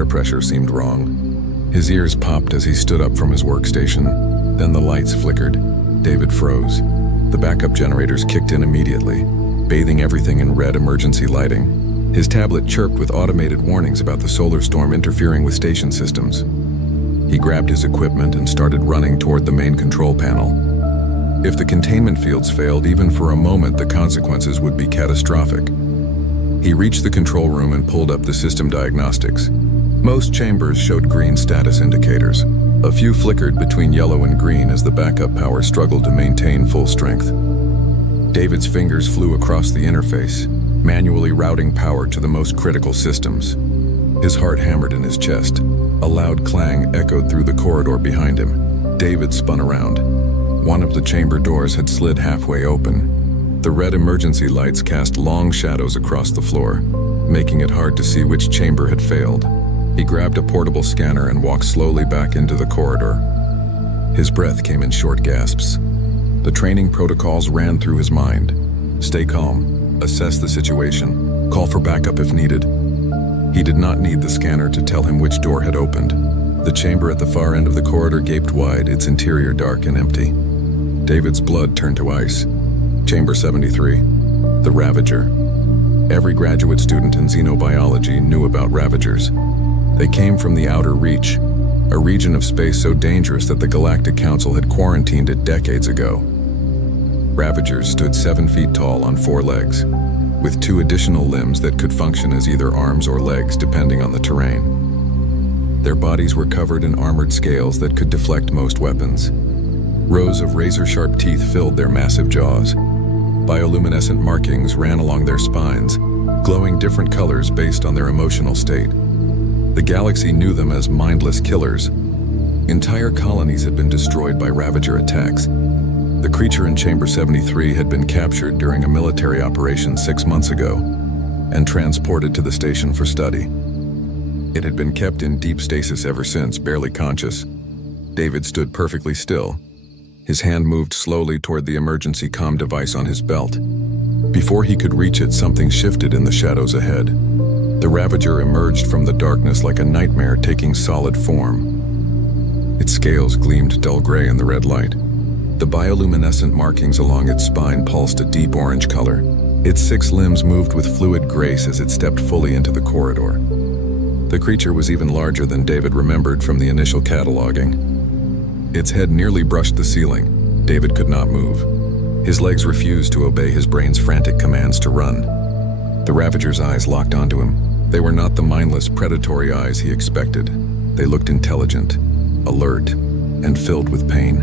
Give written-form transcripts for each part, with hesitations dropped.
air pressure seemed wrong. His ears popped as he stood up from his workstation. Then the lights flickered. David froze. The backup generators kicked in immediately, bathing everything in red emergency lighting. His tablet chirped with automated warnings about the solar storm interfering with station systems. He grabbed his equipment and started running toward the main control panel. If the containment fields failed even for a moment, the consequences would be catastrophic. He reached the control room and pulled up the system diagnostics. Most chambers showed green status indicators. A few flickered between yellow and green as the backup power struggled to maintain full strength. David's fingers flew across the interface, manually routing power to the most critical systems. His heart hammered in his chest. A loud clang echoed through the corridor behind him. David spun around. One of the chamber doors had slid halfway open. The red emergency lights cast long shadows across the floor, making it hard to see which chamber had failed. He grabbed a portable scanner and walked slowly back into the corridor. His breath came in short gasps. The training protocols ran through his mind. Stay calm, assess the situation, call for backup if needed. He did not need the scanner to tell him which door had opened. The chamber at the far end of the corridor gaped wide, its interior dark and empty. David's blood turned to ice. Chamber 73, the Ravager. Every graduate student in xenobiology knew about Ravagers. They came from the Outer Reach, a region of space so dangerous that the Galactic Council had quarantined it decades ago. Ravagers stood 7 feet tall on 4 legs, with 2 additional limbs that could function as either arms or legs depending on the terrain. Their bodies were covered in armored scales that could deflect most weapons. Rows of razor-sharp teeth filled their massive jaws. Bioluminescent markings ran along their spines, glowing different colors based on their emotional state. The galaxy knew them as mindless killers. Entire colonies had been destroyed by Ravager attacks. The creature in Chamber 73 had been captured during a military operation 6 months ago and transported to the station for study. It had been kept in deep stasis ever since, barely conscious. David stood perfectly still. His hand moved slowly toward the emergency comm device on his belt. Before he could reach it, something shifted in the shadows ahead. The Ravager emerged from the darkness like a nightmare taking solid form. Its scales gleamed dull gray in the red light. The bioluminescent markings along its spine pulsed a deep orange color. Its 6 limbs moved with fluid grace as it stepped fully into the corridor. The creature was even larger than David remembered from the initial cataloging. Its head nearly brushed the ceiling. David could not move. His legs refused to obey his brain's frantic commands to run. The Ravager's eyes locked onto him. They were not the mindless, predatory eyes he expected. They looked intelligent, alert, and filled with pain.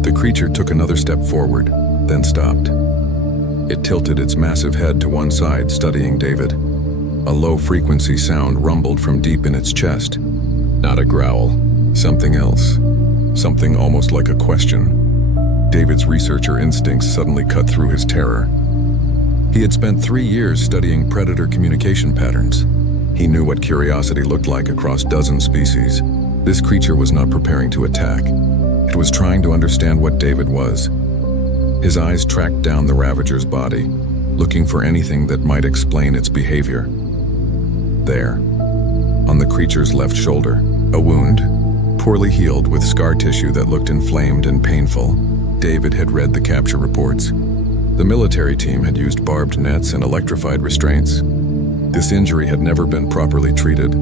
The creature took another step forward, then stopped. It tilted its massive head to one side, studying David. A low-frequency sound rumbled from deep in its chest. Not a growl, something else. Something almost like a question. David's researcher instincts suddenly cut through his terror. He had spent 3 years studying predator communication patterns. He knew what curiosity looked like across dozens species. This creature was not preparing to attack. It was trying to understand what David was. His eyes tracked down the Ravager's body, looking for anything that might explain its behavior. There, on the creature's left shoulder, a wound, poorly healed with scar tissue that looked inflamed and painful. David had read the capture reports. The military team had used barbed nets and electrified restraints. This injury had never been properly treated.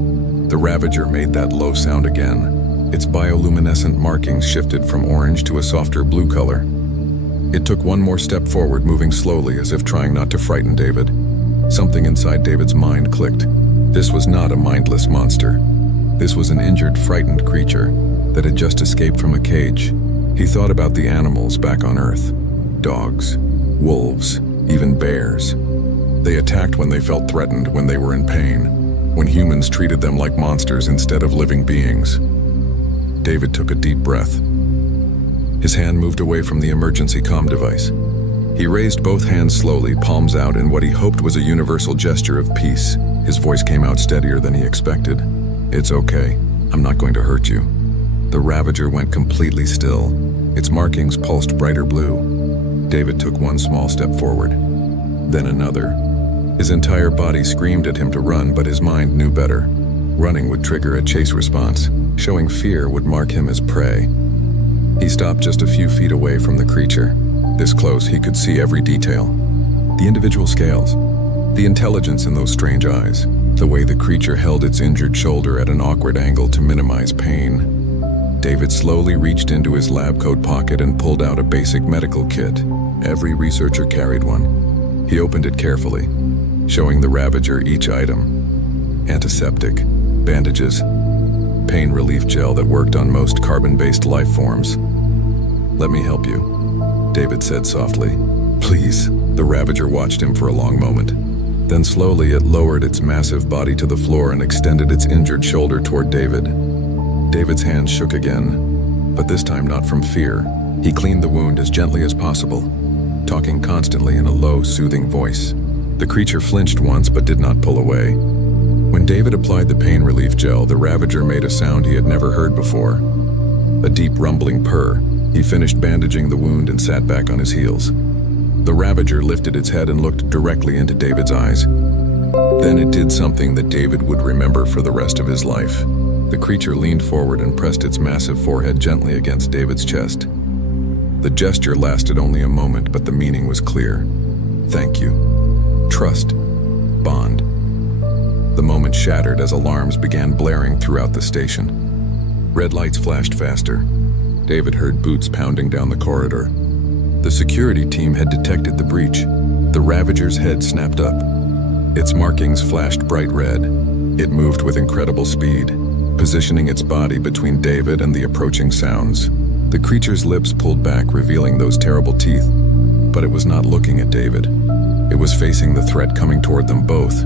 The Ravager made that low sound again. Its bioluminescent markings shifted from orange to a softer blue color. It took one more step forward, moving slowly as if trying not to frighten David. Something inside David's mind clicked. This was not a mindless monster. This was an injured, frightened creature that had just escaped from a cage. He thought about the animals back on Earth. Dogs, wolves, even bears. They attacked when they felt threatened, when they were in pain, when humans treated them like monsters instead of living beings. David took a deep breath. His hand moved away from the emergency comm device. He raised both hands slowly, palms out, in what he hoped was a universal gesture of peace. His voice came out steadier than he expected. "It's okay. I'm not going to hurt you." The Ravager went completely still. Its markings pulsed brighter blue. David took one small step forward, then another. His entire body screamed at him to run, but his mind knew better. Running would trigger a chase response. Showing fear would mark him as prey. He stopped just a few feet away from the creature. This close, he could see every detail. The individual scales, the intelligence in those strange eyes, the way the creature held its injured shoulder at an awkward angle to minimize pain. David slowly reached into his lab coat pocket and pulled out a basic medical kit. Every researcher carried one. He opened it carefully, showing the Ravager each item. Antiseptic, bandages, pain relief gel that worked on most carbon-based life forms. "Let me help you," David said softly. "Please." The Ravager watched him for a long moment. Then slowly it lowered its massive body to the floor and extended its injured shoulder toward David. David's hands shook again, but this time not from fear. He cleaned the wound as gently as possible, talking constantly in a low, soothing voice. The creature flinched once but did not pull away. When David applied the pain relief gel, the Ravager made a sound he had never heard before. A deep rumbling purr. He finished bandaging the wound and sat back on his heels. The Ravager lifted its head and looked directly into David's eyes. Then it did something that David would remember for the rest of his life. The creature leaned forward and pressed its massive forehead gently against David's chest. The gesture lasted only a moment, but the meaning was clear. Thank you. Trust. Bond. The moment shattered as alarms began blaring throughout the station. Red lights flashed faster. David heard boots pounding down the corridor. The security team had detected the breach. The Ravager's head snapped up. Its markings flashed bright red. It moved with incredible speed, positioning its body between David and the approaching sounds. The creature's lips pulled back, revealing those terrible teeth. But it was not looking at David. It was facing the threat coming toward them both.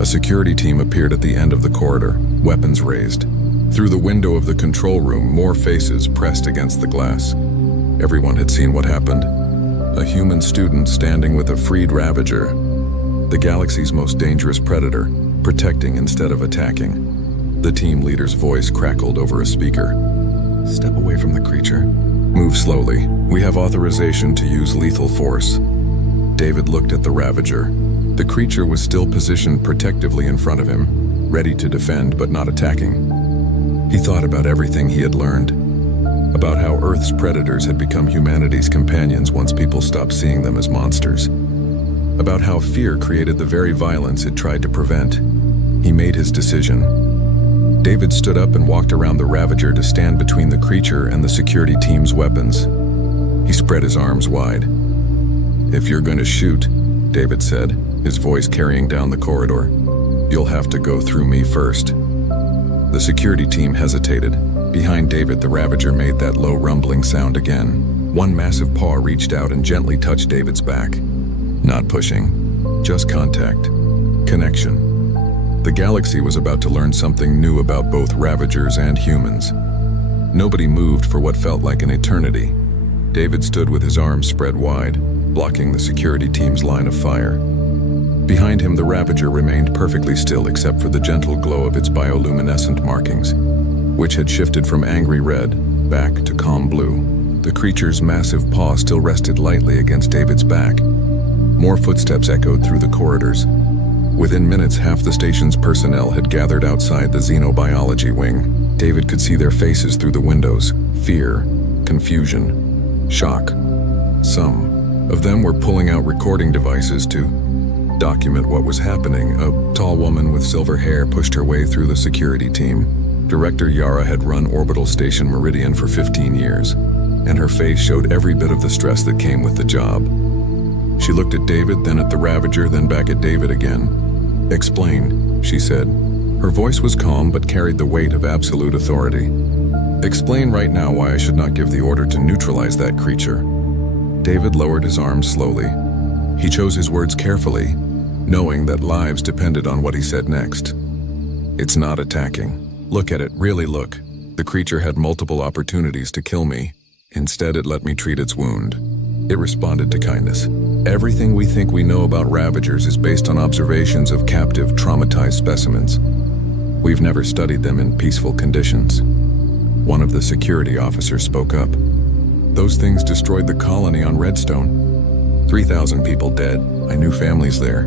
A security team appeared at the end of the corridor, weapons raised. Through the window of the control room, more faces pressed against the glass. Everyone had seen what happened. A human student standing with a freed Ravager, the galaxy's most dangerous predator, protecting instead of attacking. The team leader's voice crackled over a speaker. "Step away from the creature. Move slowly. We have authorization to use lethal force." David looked at the Ravager. The creature was still positioned protectively in front of him, ready to defend but not attacking. He thought about everything he had learned, about how Earth's predators had become humanity's companions once people stopped seeing them as monsters, about how fear created the very violence it tried to prevent. He made his decision. David stood up and walked around the Ravager to stand between the creature and the security team's weapons. He spread his arms wide. "If you're going to shoot," David said, his voice carrying down the corridor, "you'll have to go through me first." The security team hesitated. Behind David, the Ravager made that low rumbling sound again. One massive paw reached out and gently touched David's back. Not pushing, just contact. Connection. The galaxy was about to learn something new about both Ravagers and humans. Nobody moved for what felt like an eternity. David stood with his arms spread wide, blocking the security team's line of fire. Behind him, the Ravager remained perfectly still except for the gentle glow of its bioluminescent markings, which had shifted from angry red back to calm blue. The creature's massive paw still rested lightly against David's back. More footsteps echoed through the corridors. Within minutes, half the station's personnel had gathered outside the xenobiology wing. David could see their faces through the windows. Fear, confusion, shock. Some of them were pulling out recording devices to document what was happening. A tall woman with silver hair pushed her way through the security team. Director Yara had run Orbital Station Meridian for 15 years, and her face showed every bit of the stress that came with the job. She looked at David, then at the Ravager, then back at David again. "Explain," she said. Her voice was calm but carried the weight of absolute authority. "Explain right now why I should not give the order to neutralize that creature." David lowered his arms slowly. He chose his words carefully, knowing that lives depended on what he said next. "It's not attacking. Look at it, really look. The creature had multiple opportunities to kill me. Instead, it let me treat its wound. It responded to kindness. Everything we think we know about Ravagers is based on observations of captive, traumatized specimens. We've never studied them in peaceful conditions." One of the security officers spoke up. "Those things destroyed the colony on Redstone. 3,000 people dead. I knew families there."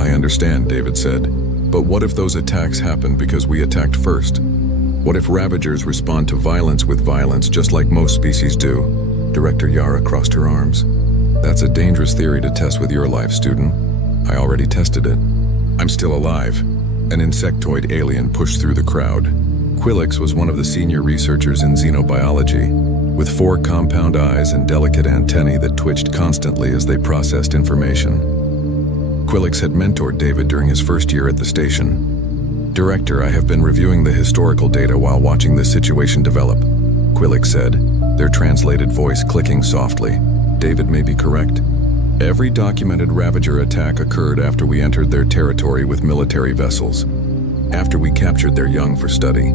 "I understand," David said. But what if those attacks happen because we attacked first? What if Ravagers respond to violence with violence just like most species do? Director Yara crossed her arms. That's a dangerous theory to test with your life, student. I already tested it. I'm still alive. An insectoid alien pushed through the crowd. Quillix was one of the senior researchers in xenobiology, with 4 compound eyes and delicate antennae that twitched constantly as they processed information. Quillix had mentored David during his first year at the station. Director, I have been reviewing the historical data while watching this situation develop, Quillix said, their translated voice clicking softly. David may be correct. Every documented Ravager attack occurred after we entered their territory with military vessels, after we captured their young for study,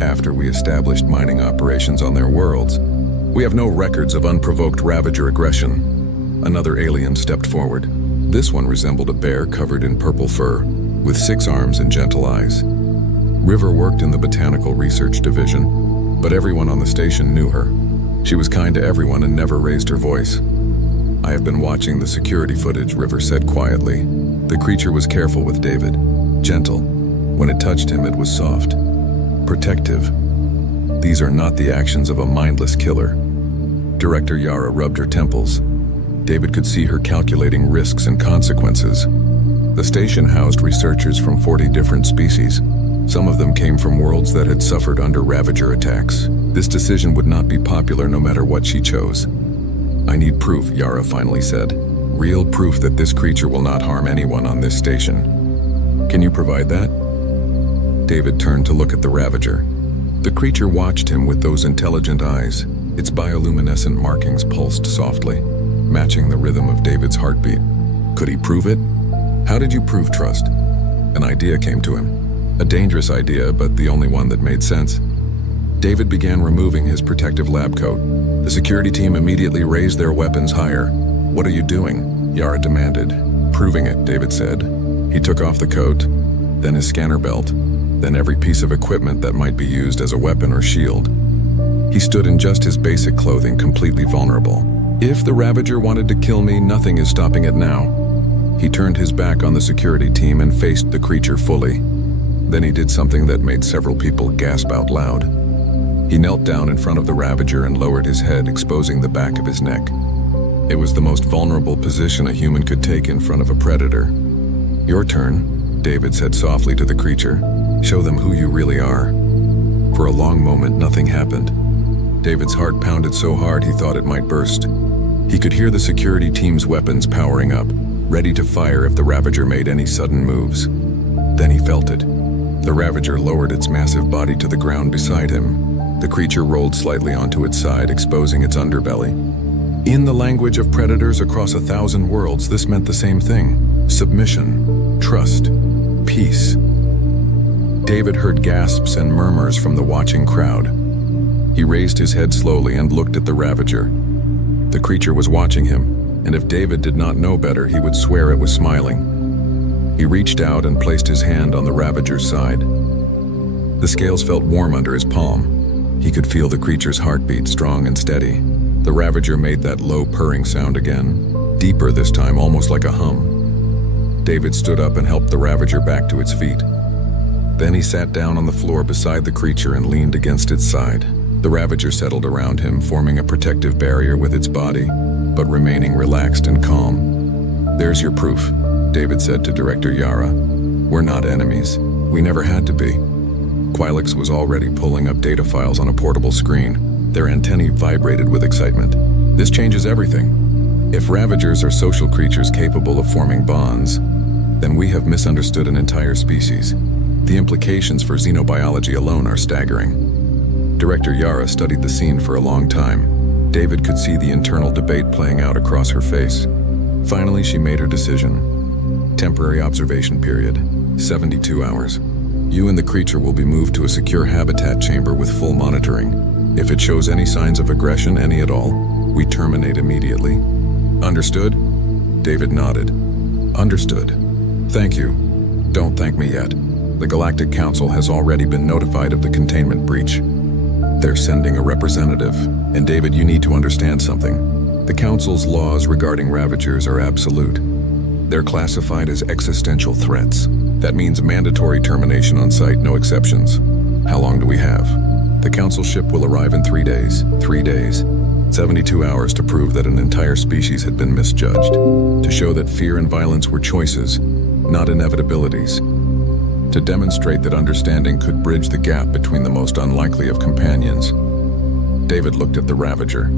after we established mining operations on their worlds. We have no records of unprovoked Ravager aggression. Another alien stepped forward. This one resembled a bear covered in purple fur, with 6 arms and gentle eyes. River worked in the Botanical Research Division, but everyone on the station knew her. She was kind to everyone and never raised her voice. I have been watching the security footage, River said quietly. The creature was careful with David, gentle. When it touched him, it was soft, protective. These are not the actions of a mindless killer. Director Yara rubbed her temples. David could see her calculating risks and consequences. The station housed researchers from 40 different species. Some of them came from worlds that had suffered under Ravager attacks. This decision would not be popular no matter what she chose. I need proof, Yara finally said. Real proof that this creature will not harm anyone on this station. Can you provide that? David turned to look at the Ravager. The creature watched him with those intelligent eyes. Its bioluminescent markings pulsed softly, matching the rhythm of David's heartbeat. Could he prove it? How did you prove trust? An idea came to him. A dangerous idea, but the only one that made sense. David began removing his protective lab coat. The security team immediately raised their weapons higher. What are you doing? Yara demanded. Proving it, David said. He took off the coat, then his scanner belt, then every piece of equipment that might be used as a weapon or shield. He stood in just his basic clothing, completely vulnerable. If the Ravager wanted to kill me, nothing is stopping it now. He turned his back on the security team and faced the creature fully. Then he did something that made several people gasp out loud. He knelt down in front of the Ravager and lowered his head, exposing the back of his neck. It was the most vulnerable position a human could take in front of a predator. Your turn, David said softly to the creature. Show them who you really are. For a long moment, nothing happened. David's heart pounded so hard he thought it might burst. He could hear the security team's weapons powering up, ready to fire if the Ravager made any sudden moves. Then he felt it. The Ravager lowered its massive body to the ground beside him. The creature rolled slightly onto its side, exposing its underbelly. In the language of predators across 1,000 worlds, this meant the same thing. Submission, trust, peace. David heard gasps and murmurs from the watching crowd. He raised his head slowly and looked at the Ravager. The creature was watching him, and if David did not know better, he would swear it was smiling. He reached out and placed his hand on the Ravager's side. The scales felt warm under his palm. He could feel the creature's heartbeat, strong and steady. The Ravager made that low purring sound again, deeper this time, almost like a hum. David stood up and helped the Ravager back to its feet. Then he sat down on the floor beside the creature and leaned against its side. The Ravager settled around him, forming a protective barrier with its body, but remaining relaxed and calm. There's your proof, David said to Director Yara. We're not enemies. We never had to be. Quillix was already pulling up data files on a portable screen. Their antennae vibrated with excitement. This changes everything. If Ravagers are social creatures capable of forming bonds, then we have misunderstood an entire species. The implications for xenobiology alone are staggering. Director Yara studied the scene for a long time. David could see the internal debate playing out across her face. Finally, she made her decision. Temporary observation period, 72 hours. You and the creature will be moved to a secure habitat chamber with full monitoring. If it shows any signs of aggression, any at all, we terminate immediately. Understood? David nodded. Understood. Thank you. Don't thank me yet. The Galactic Council has already been notified of the containment breach. They're sending a representative. And David, you need to understand something. The Council's laws regarding Ravagers are absolute. They're classified as existential threats. That means mandatory termination on site, no exceptions. How long do we have? The council ship will arrive in 3 days. 3 days. 72 hours to prove that an entire species had been misjudged. To show that fear and violence were choices, not inevitabilities. To demonstrate that understanding could bridge the gap between the most unlikely of companions. David looked at the Ravager.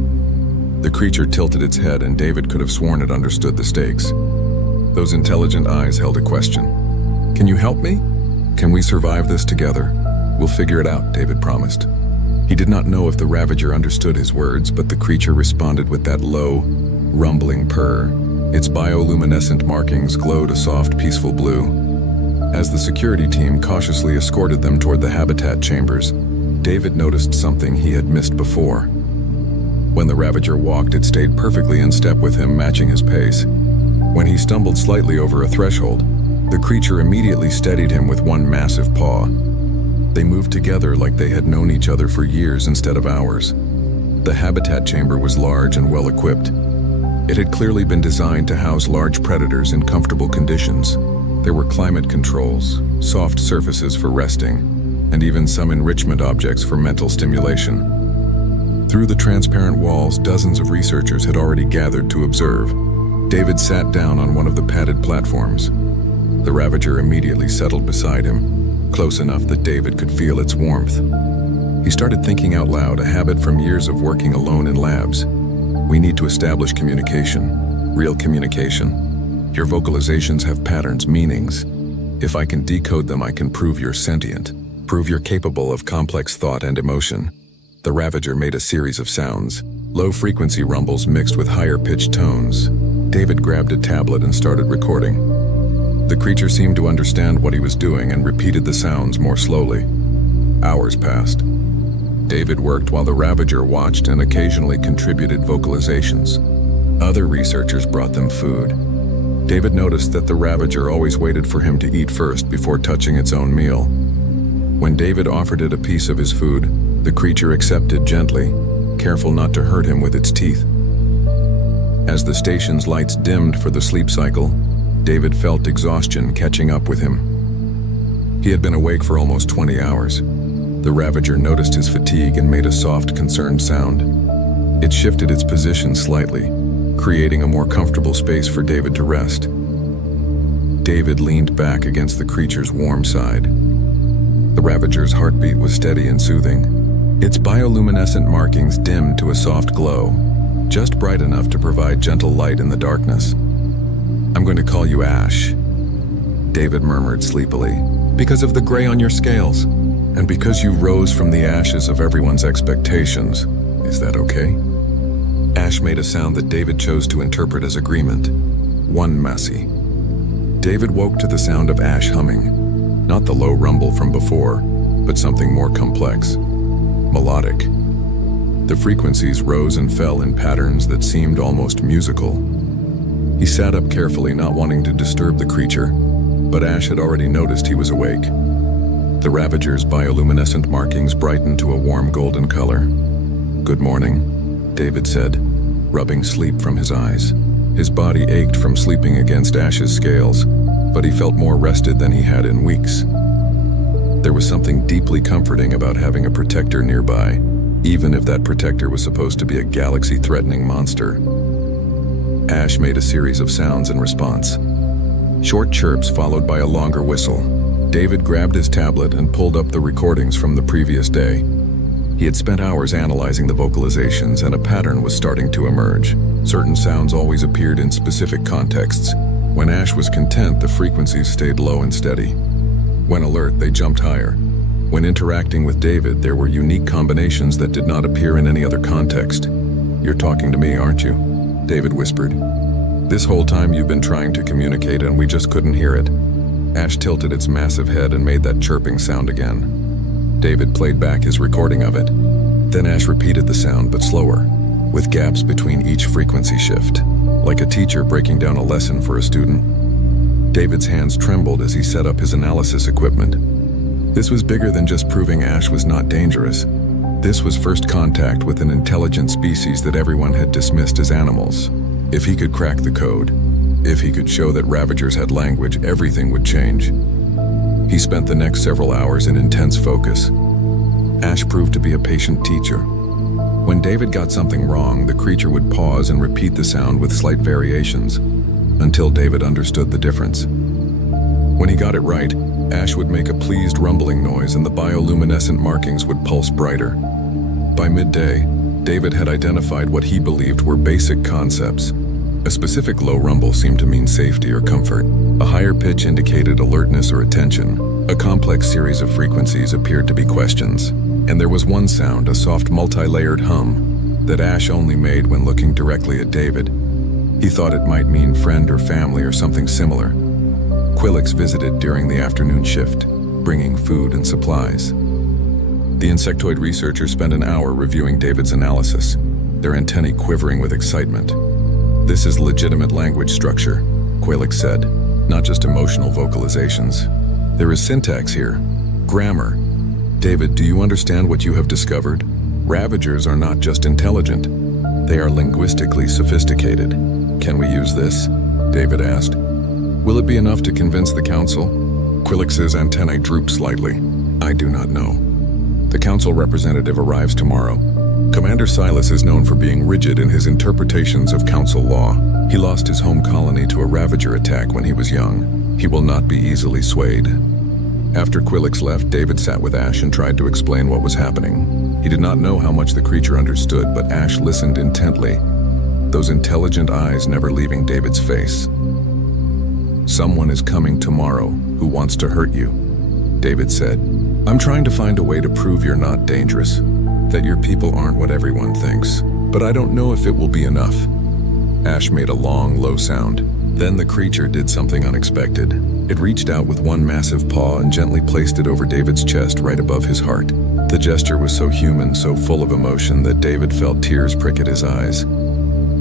The creature tilted its head, and David could have sworn it understood the stakes. Those intelligent eyes held a question. "Can you help me? Can we survive this together? We'll figure it out," David promised. He did not know if the Ravager understood his words, but the creature responded with that low, rumbling purr. Its bioluminescent markings glowed a soft, peaceful blue. As the security team cautiously escorted them toward the habitat chambers, David noticed something he had missed before. When the Ravager walked, it stayed perfectly in step with him, matching his pace. When he stumbled slightly over a threshold, the creature immediately steadied him with one massive paw. They moved together like they had known each other for years instead of hours. The habitat chamber was large and well-equipped. It had clearly been designed to house large predators in comfortable conditions. There were climate controls, soft surfaces for resting, and even some enrichment objects for mental stimulation. Through the transparent walls, dozens of researchers had already gathered to observe. David sat down on one of the padded platforms. The Ravager immediately settled beside him, close enough that David could feel its warmth. He started thinking out loud, a habit from years of working alone in labs. "We need to establish communication, real communication. Your vocalizations have patterns, meanings. If I can decode them, I can prove you're sentient, prove you're capable of complex thought and emotion." The Ravager made a series of sounds, low-frequency rumbles mixed with higher-pitched tones. David grabbed a tablet and started recording. The creature seemed to understand what he was doing and repeated the sounds more slowly. Hours passed. David worked while the Ravager watched and occasionally contributed vocalizations. Other researchers brought them food. David noticed that the Ravager always waited for him to eat first before touching its own meal. When David offered it a piece of his food, the creature accepted gently, careful not to hurt him with its teeth. As the station's lights dimmed for the sleep cycle, David felt exhaustion catching up with him. He had been awake for almost 20 hours. The Ravager noticed his fatigue and made a soft, concerned sound. It shifted its position slightly, creating a more comfortable space for David to rest. David leaned back against the creature's warm side. The Ravager's heartbeat was steady and soothing. Its bioluminescent markings dimmed to a soft glow, just bright enough to provide gentle light in the darkness. "I'm going to call you Ash," David murmured sleepily, "because of the gray on your scales, and because you rose from the ashes of everyone's expectations. Is that okay?" Ash made a sound that David chose to interpret as agreement. "One Massey." David woke to the sound of Ash humming, not the low rumble from before, but something more complex, melodic. The frequencies rose and fell in patterns that seemed almost musical. He sat up carefully, not wanting to disturb the creature, but Ash had already noticed he was awake. The Ravager's bioluminescent markings brightened to a warm golden color. "Good morning," David said, rubbing sleep from his eyes. His body ached from sleeping against Ash's scales, but he felt more rested than he had in weeks. There was something deeply comforting about having a protector nearby, even if that protector was supposed to be a galaxy-threatening monster. Ash made a series of sounds in response. Short chirps followed by a longer whistle. David grabbed his tablet and pulled up the recordings from the previous day. He had spent hours analyzing the vocalizations, and a pattern was starting to emerge. Certain sounds always appeared in specific contexts. When Ash was content, the frequencies stayed low and steady. When alert, they jumped higher. When interacting with David, there were unique combinations that did not appear in any other context. "You're talking to me, aren't you?" David whispered. "This whole time you've been trying to communicate and we just couldn't hear it." Ash tilted its massive head and made that chirping sound again. David played back his recording of it. Then Ash repeated the sound, but slower, with gaps between each frequency shift, like a teacher breaking down a lesson for a student. David's hands trembled as he set up his analysis equipment. This was bigger than just proving Ash was not dangerous. This was first contact with an intelligent species that everyone had dismissed as animals. If he could crack the code, if he could show that Ravagers had language, everything would change. He spent the next several hours in intense focus. Ash proved to be a patient teacher. When David got something wrong, the creature would pause and repeat the sound with slight variations, until David understood the difference. When he got it right, Ash would make a pleased rumbling noise and the bioluminescent markings would pulse brighter. By midday, David had identified what he believed were basic concepts. A specific low rumble seemed to mean safety or comfort. A higher pitch indicated alertness or attention. A complex series of frequencies appeared to be questions. And there was one sound, a soft multi-layered hum, that Ash only made when looking directly at David. He thought it might mean friend or family or something similar. Quillix visited during the afternoon shift, bringing food and supplies. The insectoid researchers spent an hour reviewing David's analysis, their antennae quivering with excitement. "This is legitimate language structure," Quillix said, "not just emotional vocalizations. There is syntax here, grammar. David, do you understand what you have discovered? Ravagers are not just intelligent. They are linguistically sophisticated. Can we use this?" David asked. "Will it be enough to convince the council?" Quillix's antennae drooped slightly. "I do not know. The council representative arrives tomorrow. Commander Silas is known for being rigid in his interpretations of council law. He lost his home colony to a Ravager attack when he was young. He will not be easily swayed." After Quillix left, David sat with Ash and tried to explain what was happening. He did not know how much the creature understood, but Ash listened intently, those intelligent eyes never leaving David's face. "Someone is coming tomorrow who wants to hurt you," David said. "I'm trying to find a way to prove you're not dangerous, that your people aren't what everyone thinks, but I don't know if it will be enough." Ash made a long, low sound. Then the creature did something unexpected. It reached out with one massive paw and gently placed it over David's chest right above his heart. The gesture was so human, so full of emotion that David felt tears prick at his eyes.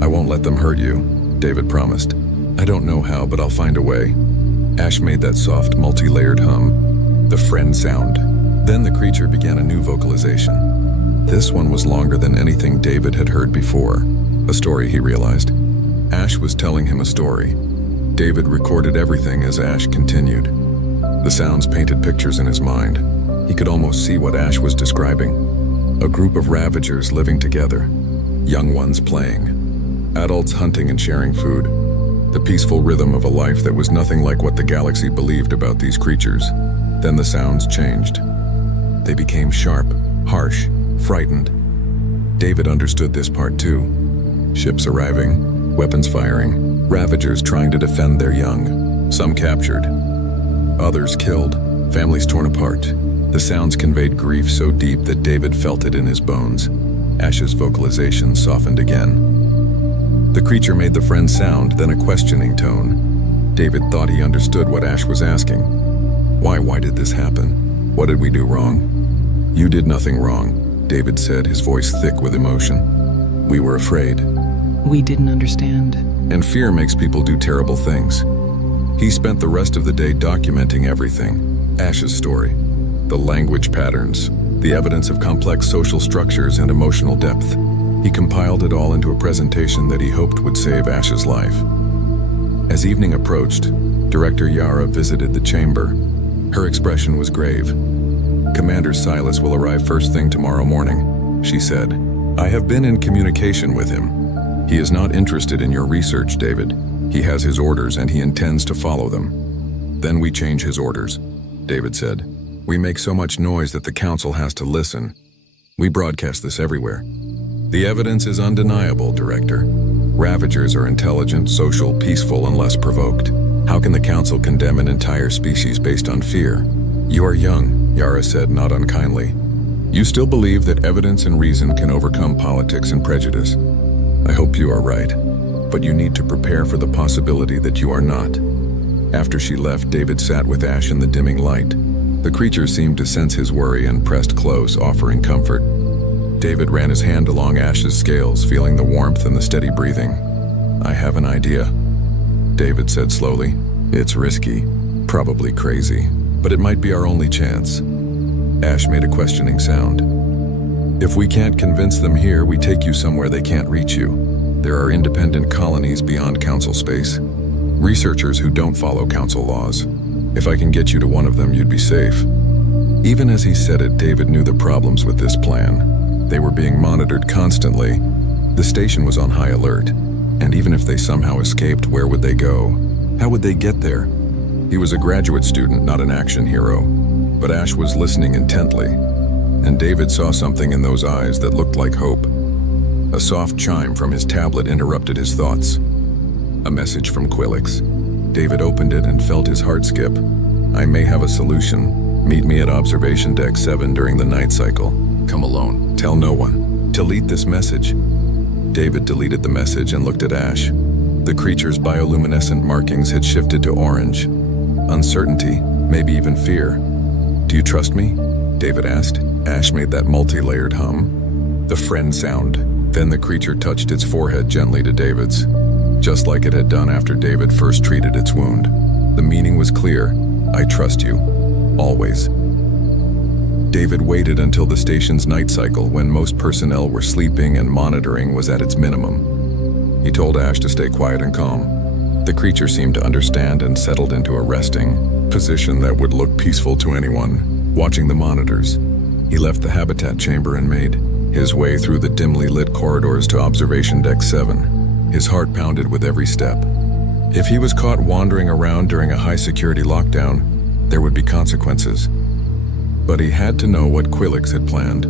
"I won't let them hurt you," David promised. "I don't know how, but I'll find a way." Ash made that soft, multi-layered hum, the friend sound. Then the creature began a new vocalization. This one was longer than anything David had heard before. A story, he realized. Ash was telling him a story. David recorded everything as Ash continued. The sounds painted pictures in his mind. He could almost see what Ash was describing. A group of Ravagers living together. Young ones playing. Adults hunting and sharing food. The peaceful rhythm of a life that was nothing like what the galaxy believed about these creatures. Then the sounds changed. They became sharp, harsh, frightened. David understood this part too. Ships arriving, weapons firing, Ravagers trying to defend their young. Some captured, others killed, families torn apart. The sounds conveyed grief so deep that David felt it in his bones. Ash's vocalization softened again. The creature made the friend sound, then a questioning tone. David thought he understood what Ash was asking. Why did this happen? What did we do wrong?" "You did nothing wrong," David said, his voice thick with emotion. "We were afraid." "We didn't understand." "And fear makes people do terrible things." He spent the rest of the day documenting everything. Ash's story, the language patterns, the evidence of complex social structures and emotional depth. He compiled it all into a presentation that he hoped would save Ash's life. As evening approached, Director Yara visited the chamber. Her expression was grave. "Commander Silas will arrive first thing tomorrow morning," she said. "I have been in communication with him. He is not interested in your research, David. He has his orders and he intends to follow them." "Then we change his orders," David said. "We make so much noise that the council has to listen. We broadcast this everywhere. The evidence is undeniable, Director. Ravagers are intelligent, social, peaceful, and less provoked. How can the council condemn an entire species based on fear?" "You are young," Yara said, not unkindly. "You still believe that evidence and reason can overcome politics and prejudice. I hope you are right, but you need to prepare for the possibility that you are not." After she left, David sat with Ash in the dimming light. The creature seemed to sense his worry and pressed close, offering comfort. David ran his hand along Ash's scales, feeling the warmth and the steady breathing. "I have an idea," David said slowly. "It's risky, probably crazy, but it might be our only chance." Ash made a questioning sound. "If we can't convince them here, we take you somewhere they can't reach you. There are independent colonies beyond council space. Researchers who don't follow council laws. If I can get you to one of them, you'd be safe. Even as he said it, David knew the problems with this plan. They were being monitored constantly. The station was on high alert. And even if they somehow escaped, where would they go? How would they get there? He was a graduate student, not an action hero. But Ash was listening intently. And David saw something in those eyes that looked like hope. A soft chime from his tablet interrupted his thoughts. A message from Quillix. David opened it and felt his heart skip. I may have a solution. Meet me at Observation Deck 7 during the night cycle. Come alone. Tell no one. Delete this message. David deleted the message and looked at Ash. The creature's bioluminescent markings had shifted to orange. Uncertainty, maybe even fear. Do you trust me? David asked. Ash made that multi-layered hum. The friend sound. Then the creature touched its forehead gently to David's, just like it had done after David first treated its wound. The meaning was clear. I trust you. Always. David waited until the station's night cycle, when most personnel were sleeping and monitoring was at its minimum. He told Ash to stay quiet and calm. The creature seemed to understand and settled into a resting position that would look peaceful to anyone watching the monitors. He left the habitat chamber and made his way through the dimly lit corridors to Observation Deck 7. His heart pounded with every step. If he was caught wandering around during a high-security lockdown, there would be consequences. But he had to know what Quillix had planned.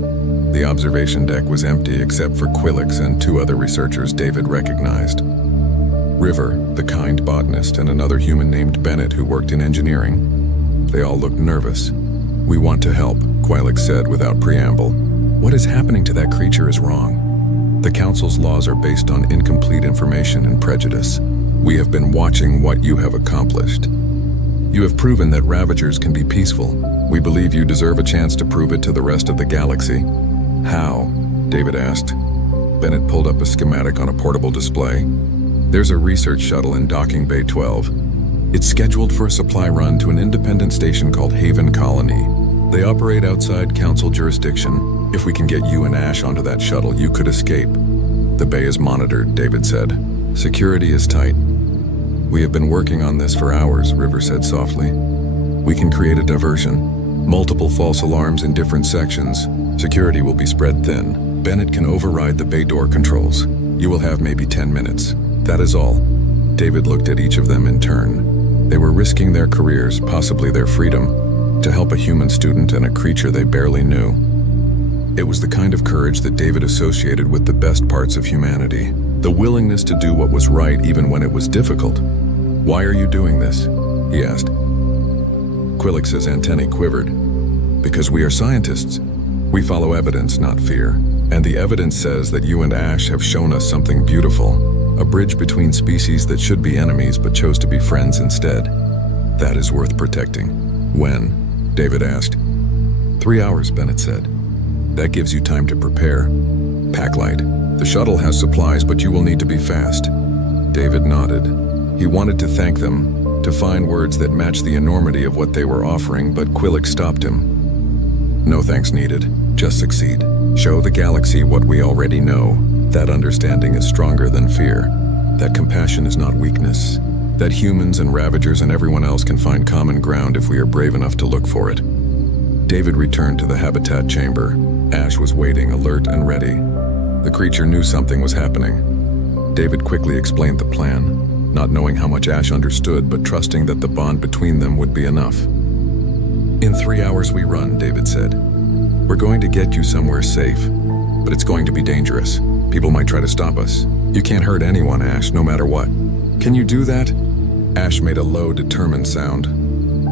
The observation deck was empty except for Quillix and two other researchers David recognized. River, the kind botanist, and another human named Bennett who worked in engineering. They all looked nervous. We want to help, Quillix said without preamble. What is happening to that creature is wrong. The Council's laws are based on incomplete information and prejudice. We have been watching what you have accomplished. You have proven that Ravagers can be peaceful. We believe you deserve a chance to prove it to the rest of the galaxy. How? David asked. Bennett pulled up a schematic on a portable display. There's a research shuttle in Docking Bay 12. It's scheduled for a supply run to an independent station called Haven Colony. They operate outside Council jurisdiction. If we can get you and Ash onto that shuttle, you could escape. The bay is monitored, David said. Security is tight. We have been working on this for hours, River said softly. We can create a diversion. Multiple false alarms in different sections. Security will be spread thin. Bennett can override the bay door controls. You will have maybe 10 minutes. That is all. David looked at each of them in turn. They were risking their careers, possibly their freedom, to help a human student and a creature they barely knew. It was the kind of courage that David associated with the best parts of humanity. The willingness to do what was right even when it was difficult. Why are you doing this? He asked. Quillix's antennae quivered. Because we are scientists. We follow evidence, not fear. And the evidence says that you and Ash have shown us something beautiful. A bridge between species that should be enemies but chose to be friends instead. That is worth protecting. When? David asked. 3 hours, Bennett said. That gives you time to prepare. Packlight. The shuttle has supplies, but you will need to be fast. David nodded. He wanted to thank them, to find words that matched the enormity of what they were offering, but Quillix stopped him. No thanks needed. Just succeed. Show the galaxy what we already know. That understanding is stronger than fear. That compassion is not weakness. That humans and Ravagers and everyone else can find common ground if we are brave enough to look for it. David returned to the habitat chamber. Ash was waiting, alert and ready. The creature knew something was happening. David quickly explained the plan, not knowing how much Ash understood, but trusting that the bond between them would be enough. In 3 hours we run, David said. We're going to get you somewhere safe, but it's going to be dangerous. People might try to stop us. You can't hurt anyone, Ash, no matter what. Can you do that? Ash made a low, determined sound.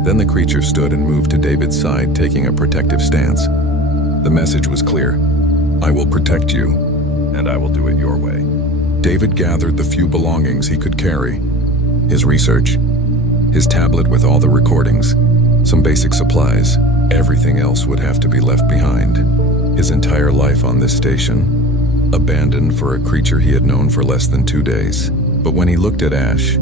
Then the creature stood and moved to David's side, taking a protective stance. The message was clear. I will protect you, and I will do it your way. David gathered the few belongings he could carry. His research, his tablet with all the recordings, some basic supplies. Everything else would have to be left behind. His entire life on this station, abandoned for a creature he had known for less than 2 days. But when he looked at Ash,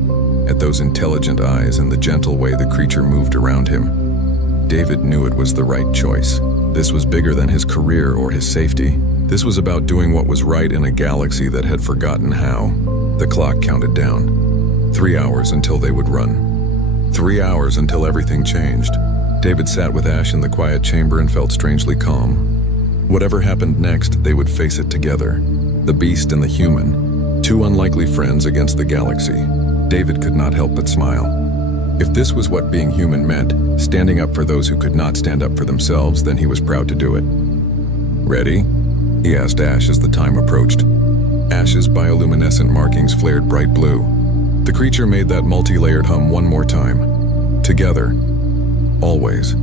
at those intelligent eyes and the gentle way the creature moved around him, David knew it was the right choice. This was bigger than his career or his safety. This was about doing what was right in a galaxy that had forgotten how. The clock counted down. 3 hours until they would run. 3 hours until everything changed. David sat with Ash in the quiet chamber and felt strangely calm. Whatever happened next, they would face it together. The beast and the human, two unlikely friends against the galaxy. David could not help but smile. If this was what being human meant, standing up for those who could not stand up for themselves, then he was proud to do it. "Ready?" he asked Ash as the time approached. Ash's bioluminescent markings flared bright blue. The creature made that multi-layered hum one more time. Together. Always.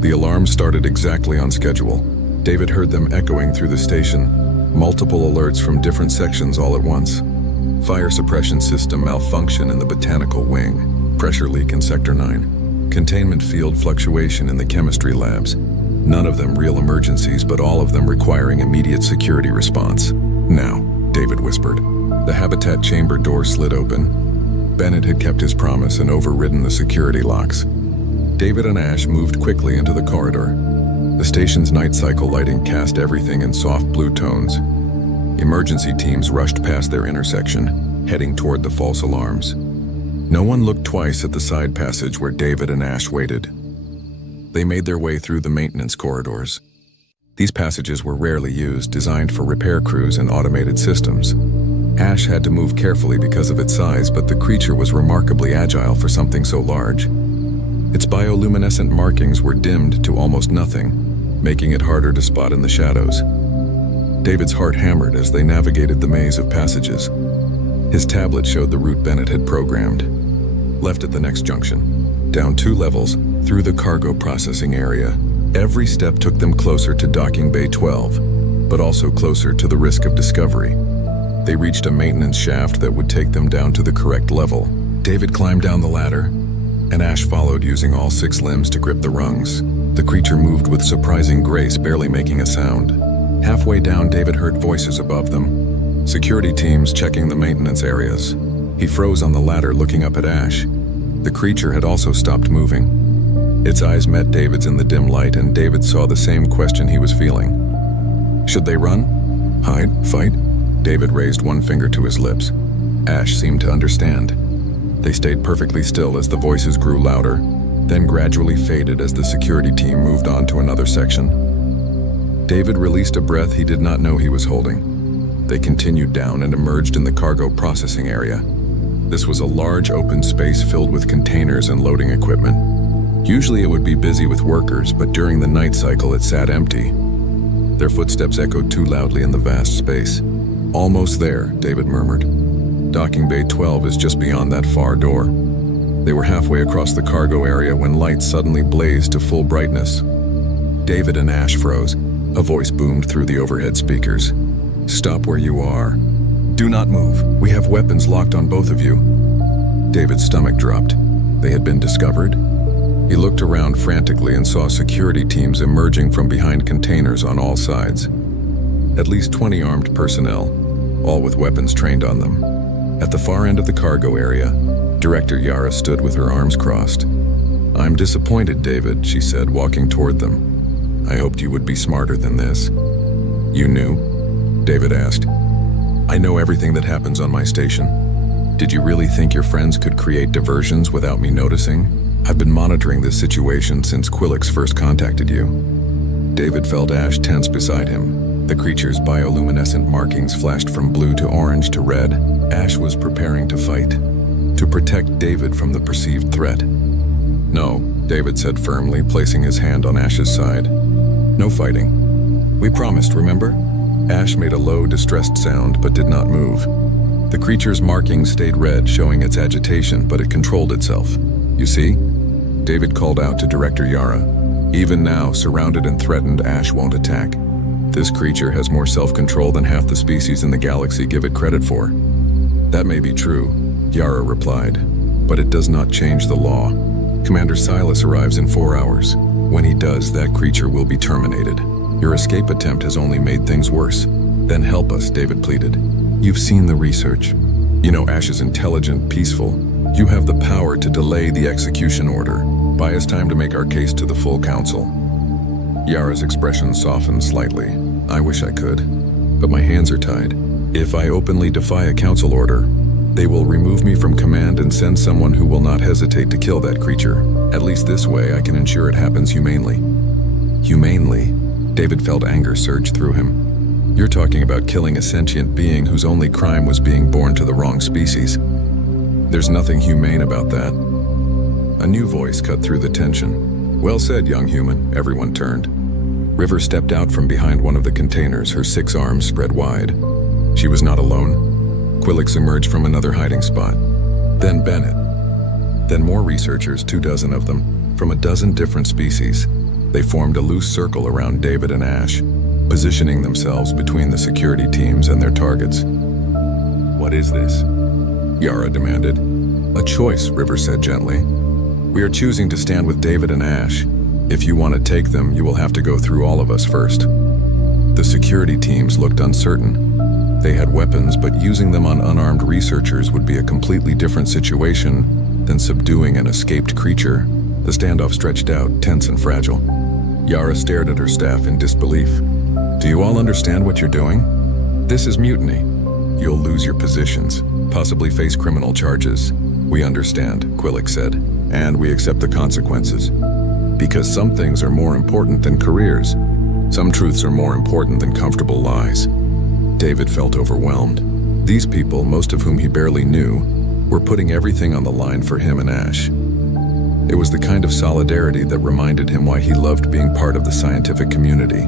The alarms started exactly on schedule. David heard them echoing through the station, multiple alerts from different sections all at once. Fire suppression system malfunction in the botanical wing, pressure leak in Sector 9, containment field fluctuation in the chemistry labs. None of them real emergencies, but all of them requiring immediate security response. "Now," David whispered. The habitat chamber door slid open. Bennett had kept his promise and overridden the security locks. David and Ash moved quickly into the corridor. The station's night cycle lighting cast everything in soft blue tones. Emergency teams rushed past their intersection, heading toward the false alarms. No one looked twice at the side passage where David and Ash waited. They made their way through the maintenance corridors. These passages were rarely used, designed for repair crews and automated systems. Ash had to move carefully because of its size, but the creature was remarkably agile for something so large. Its bioluminescent markings were dimmed to almost nothing, making it harder to spot in the shadows. David's heart hammered as they navigated the maze of passages. His tablet showed the route Bennett had programmed. Left at the next junction, down 2 levels, through the cargo processing area. Every step took them closer to docking bay 12, but also closer to the risk of discovery. They reached a maintenance shaft that would take them down to the correct level. David climbed down the ladder, and Ash followed, using all 6 limbs to grip the rungs. The creature moved with surprising grace, barely making a sound. Halfway down, David heard voices above them. Security teams checking the maintenance areas. He froze on the ladder, looking up at Ash. The creature had also stopped moving. Its eyes met David's in the dim light, and David saw the same question he was feeling. Should they run? Hide? Fight? David raised one finger to his lips. Ash seemed to understand. They stayed perfectly still as the voices grew louder, then gradually faded as the security team moved on to another section. David released a breath he did not know he was holding. They continued down and emerged in the cargo processing area. This was a large open space filled with containers and loading equipment. Usually it would be busy with workers, but during the night cycle it sat empty. Their footsteps echoed too loudly in the vast space. "Almost there," David murmured. "Docking bay 12 is just beyond that far door." They were halfway across the cargo area when lights suddenly blazed to full brightness. David and Ash froze. A voice boomed through the overhead speakers. "Stop where you are. Do not move. We have weapons locked on both of you." David's stomach dropped. They had been discovered? He looked around frantically and saw security teams emerging from behind containers on all sides. At least 20 armed personnel, all with weapons trained on them. At the far end of the cargo area, Director Yara stood with her arms crossed. "I'm disappointed, David," she said, walking toward them. "I hoped you would be smarter than this." "You knew?" David asked. "I know everything that happens on my station. Did you really think your friends could create diversions without me noticing? I've been monitoring this situation since Quillix first contacted you." David felt Ash tense beside him. The creature's bioluminescent markings flashed from blue to orange to red. Ash was preparing to fight, to protect David from the perceived threat. "No," David said firmly, placing his hand on Ash's side. "No fighting. We promised, remember?" Ash made a low, distressed sound, but did not move. The creature's markings stayed red, showing its agitation, but it controlled itself. "You see?" David called out to Director Yara. "Even now, surrounded and threatened, Ash won't attack. This creature has more self-control than half the species in the galaxy give it credit for." "That may be true," Yara replied, "but it does not change the law. Commander Silas arrives in 4 hours. When he does, that creature will be terminated. Your escape attempt has only made things worse. Then help us," David pleaded. "You've seen the research. You know Ash is intelligent, peaceful. You have the power to delay the execution order. Buy us time to make our case to the full council." Yara's expression softened slightly. "I wish I could, but my hands are tied. If I openly defy a council order, They will remove me from command and send someone who will not hesitate to kill that creature. At least this way I can ensure it happens humanely. Humanely? David felt anger surge through him. You're talking about killing a sentient being whose only crime was being born to the wrong species. There's nothing humane about that. A new voice cut through the tension. Well said, young human. Everyone turned. River stepped out from behind one of the containers, her 6 arms spread wide. She was not alone. Quillix emerged from another hiding spot. Then Bennett. Then more researchers, 24 of them, from a dozen different species. They formed a loose circle around David and Ash, positioning themselves between the security teams and their targets. What is this? Yara demanded. A choice, River said gently. We are choosing to stand with David and Ash. If you want to take them, you will have to go through all of us first. The security teams looked uncertain. They had weapons, but using them on unarmed researchers would be a completely different situation than subduing an escaped creature. The standoff stretched out, tense and fragile. Yara stared at her staff in disbelief. Do you all understand what you're doing? This is mutiny. You'll lose your positions, possibly face criminal charges. We understand, Quillix said, and we accept the consequences. Because some things are more important than careers. Some truths are more important than comfortable lies. David felt overwhelmed. These people, most of whom he barely knew, were putting everything on the line for him and Ash. It was the kind of solidarity that reminded him why he loved being part of the scientific community.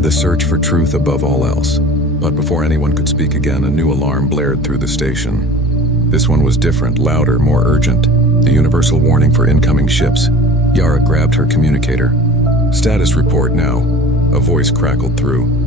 The search for truth above all else. But before anyone could speak again, a new alarm blared through the station. This one was different, louder, more urgent. The universal warning for incoming ships. Yara grabbed her communicator. Status report now. A voice crackled through.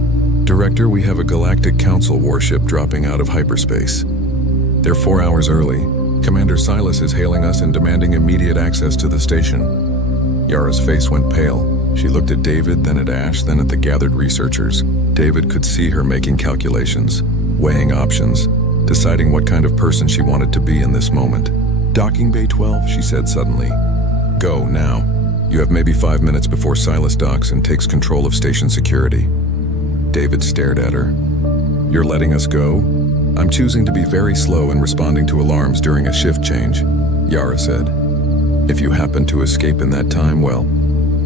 Director, we have a Galactic Council warship dropping out of hyperspace. They're 4 hours early. Commander Silas is hailing us and demanding immediate access to the station. Yara's face went pale. She looked at David, then at Ash, then at the gathered researchers. David could see her making calculations, weighing options, deciding what kind of person she wanted to be in this moment. Docking Bay 12, she said suddenly. Go, now. You have maybe 5 minutes before Silas docks and takes control of station security. David stared at her. You're letting us go? I'm choosing to be very slow in responding to alarms during a shift change, Yara said. If you happen to escape in that time, well,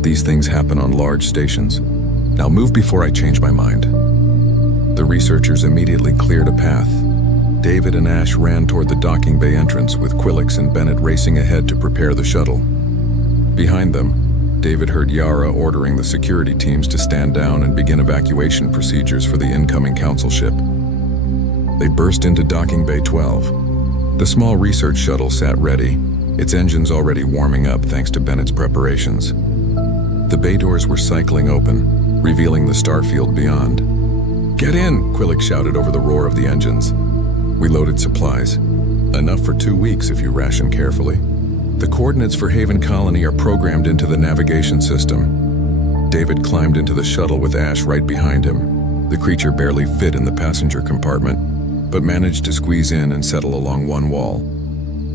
these things happen on large stations. Now move before I change my mind. The researchers immediately cleared a path. David and Ash ran toward the docking bay entrance, with Quillix and Bennett racing ahead to prepare the shuttle. Behind them, David heard Yara ordering the security teams to stand down and begin evacuation procedures for the incoming council ship. They burst into Docking Bay 12. The small research shuttle sat ready, its engines already warming up thanks to Bennett's preparations. The bay doors were cycling open, revealing the starfield beyond. Get in, Quillix shouted over the roar of the engines. We loaded supplies. Enough for 2 weeks if you ration carefully. The coordinates for Haven Colony are programmed into the navigation system. David climbed into the shuttle with Ash right behind him. The creature barely fit in the passenger compartment, but managed to squeeze in and settle along one wall.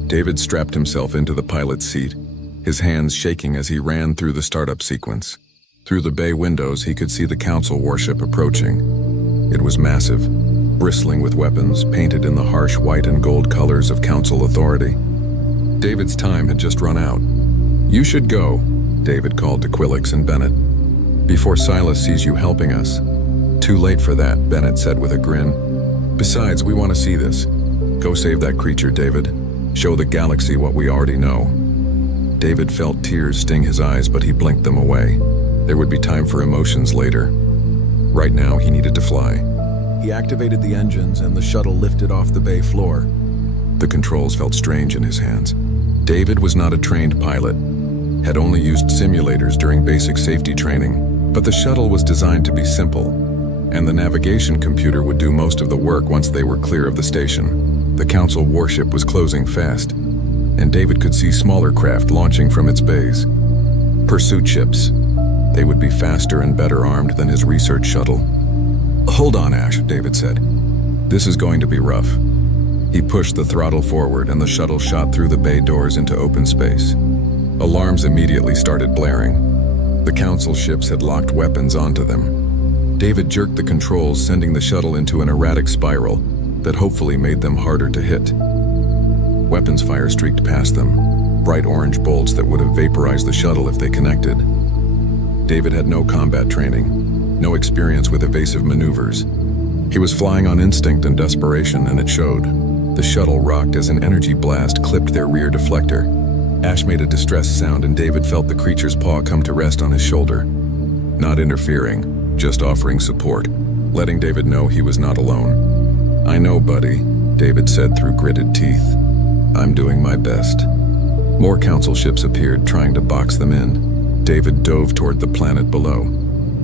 David strapped himself into the pilot's seat, his hands shaking as he ran through the startup sequence. Through the bay windows, he could see the Council warship approaching. It was massive, bristling with weapons, painted in the harsh white and gold colors of Council authority. David's time had just run out. You should go, David called to Quillix and Bennett, before Silas sees you helping us. Too late for that, Bennett said with a grin. Besides, we want to see this. Go save that creature, David. Show the galaxy what we already know. David felt tears sting his eyes, but he blinked them away. There would be time for emotions later. Right now, he needed to fly. He activated the engines and the shuttle lifted off the bay floor. The controls felt strange in his hands. David was not a trained pilot, had only used simulators during basic safety training, but the shuttle was designed to be simple, and the navigation computer would do most of the work once they were clear of the station. The Council warship was closing fast, and David could see smaller craft launching from its bays. Pursuit ships. They would be faster and better armed than his research shuttle. Hold on, Ash, David said. This is going to be rough. He pushed the throttle forward and the shuttle shot through the bay doors into open space. Alarms immediately started blaring. The Council ships had locked weapons onto them. David jerked the controls, sending the shuttle into an erratic spiral, that hopefully made them harder to hit. Weapons fire streaked past them, bright orange bolts that would have vaporized the shuttle if they connected. David had no combat training, no experience with evasive maneuvers. He was flying on instinct and desperation, and it showed. The shuttle rocked as an energy blast clipped their rear deflector. Ash made a distressed sound, and David felt the creature's paw come to rest on his shoulder. Not interfering, just offering support, letting David know he was not alone. "I know, buddy," David said through gritted teeth. "I'm doing my best." More council ships appeared, trying to box them in. David dove toward the planet below,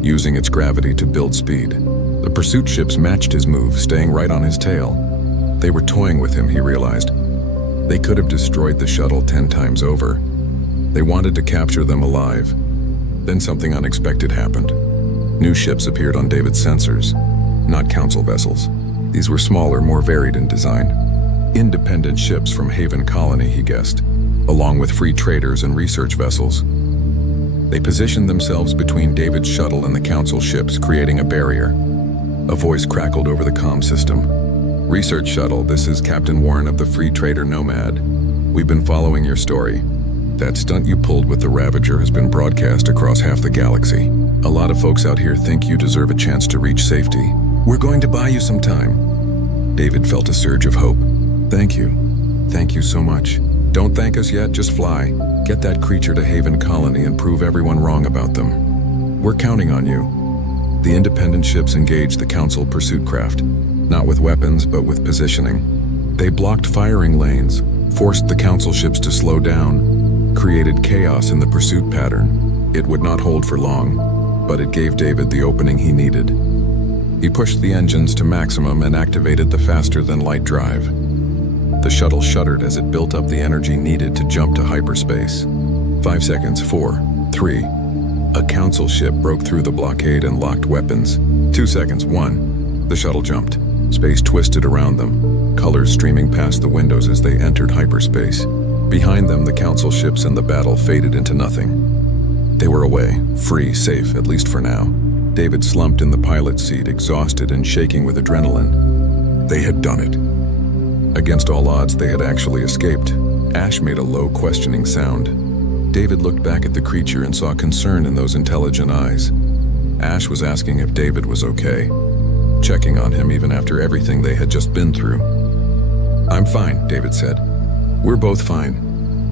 using its gravity to build speed. The pursuit ships matched his move, staying right on his tail. They were toying with him, he realized. They could have destroyed the shuttle 10 times over. They wanted to capture them alive. Then something unexpected happened. New ships appeared on David's sensors, not council vessels. These were smaller, more varied in design. Independent ships from Haven Colony, he guessed, along with free traders and research vessels. They positioned themselves between David's shuttle and the council ships, creating a barrier. A voice crackled over the comm system. "Research shuttle, this is Captain Warren of the Free Trader Nomad. We've been following your story. That stunt you pulled with the Ravager has been broadcast across half the galaxy. A lot of folks out here think you deserve a chance to reach safety. We're going to buy you some time." David felt a surge of hope. "Thank you. Thank you so much. Don't thank us yet, just fly. Get that creature to Haven Colony and prove everyone wrong about them. We're counting on you." The independent ships engaged the Council pursuit craft, not with weapons, but with positioning. They blocked firing lanes, forced the Council ships to slow down, created chaos in the pursuit pattern. It would not hold for long, but it gave David the opening he needed. He pushed the engines to maximum and activated the faster-than-light drive. The shuttle shuddered as it built up the energy needed to jump to hyperspace. 5 seconds, 4, 3. A council ship broke through the blockade and locked weapons. 2 seconds, 1. The shuttle jumped. Space twisted around them, colors streaming past the windows as they entered hyperspace. Behind them, the council ships and the battle faded into nothing. They were away, free, safe, at least for now. David slumped in the pilot's seat, exhausted and shaking with adrenaline. They had done it. Against all odds, they had actually escaped. Ash made a low, questioning sound. David looked back at the creature and saw concern in those intelligent eyes. Ash was asking if David was okay, checking on him even after everything they had just been through. "I'm fine," David said. "We're both fine.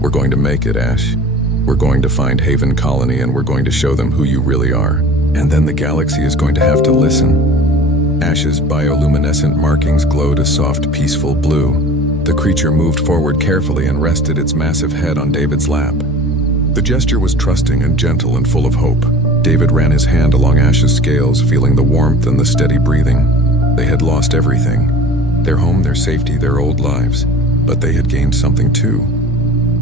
We're going to make it, Ash. We're going to find Haven Colony and we're going to show them who you really are. And then the galaxy is going to have to listen." Ash's bioluminescent markings glowed a soft, peaceful blue. The creature moved forward carefully and rested its massive head on David's lap. The gesture was trusting and gentle and full of hope. David ran his hand along Ash's scales, feeling the warmth and the steady breathing. They had lost everything. Their home, their safety, their old lives. But they had gained something too.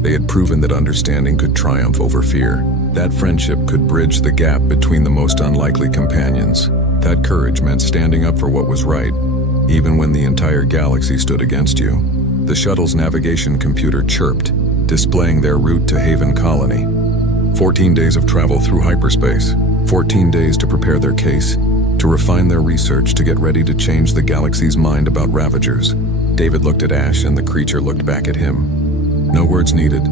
They had proven that understanding could triumph over fear. That friendship could bridge the gap between the most unlikely companions. That courage meant standing up for what was right, even when the entire galaxy stood against you. The shuttle's navigation computer chirped, displaying their route to Haven Colony. 14 days of travel through hyperspace. 14 days to prepare their case, to refine their research, to get ready to change the galaxy's mind about Ravagers. David looked at Ash and the creature looked back at him. No words needed.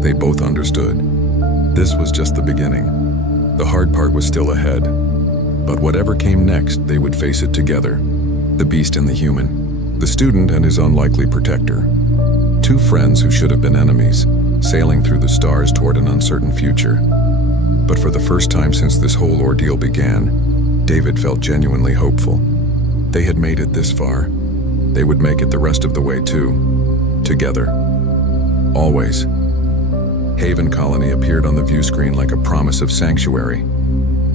They both understood. This was just the beginning. The hard part was still ahead. But whatever came next, they would face it together. The beast and the human. The student and his unlikely protector. Two friends who should have been enemies, sailing through the stars toward an uncertain future. But for the first time since this whole ordeal began, David felt genuinely hopeful. They had made it this far. They would make it the rest of the way too. Together. Always. Haven Colony appeared on the view screen like a promise of sanctuary.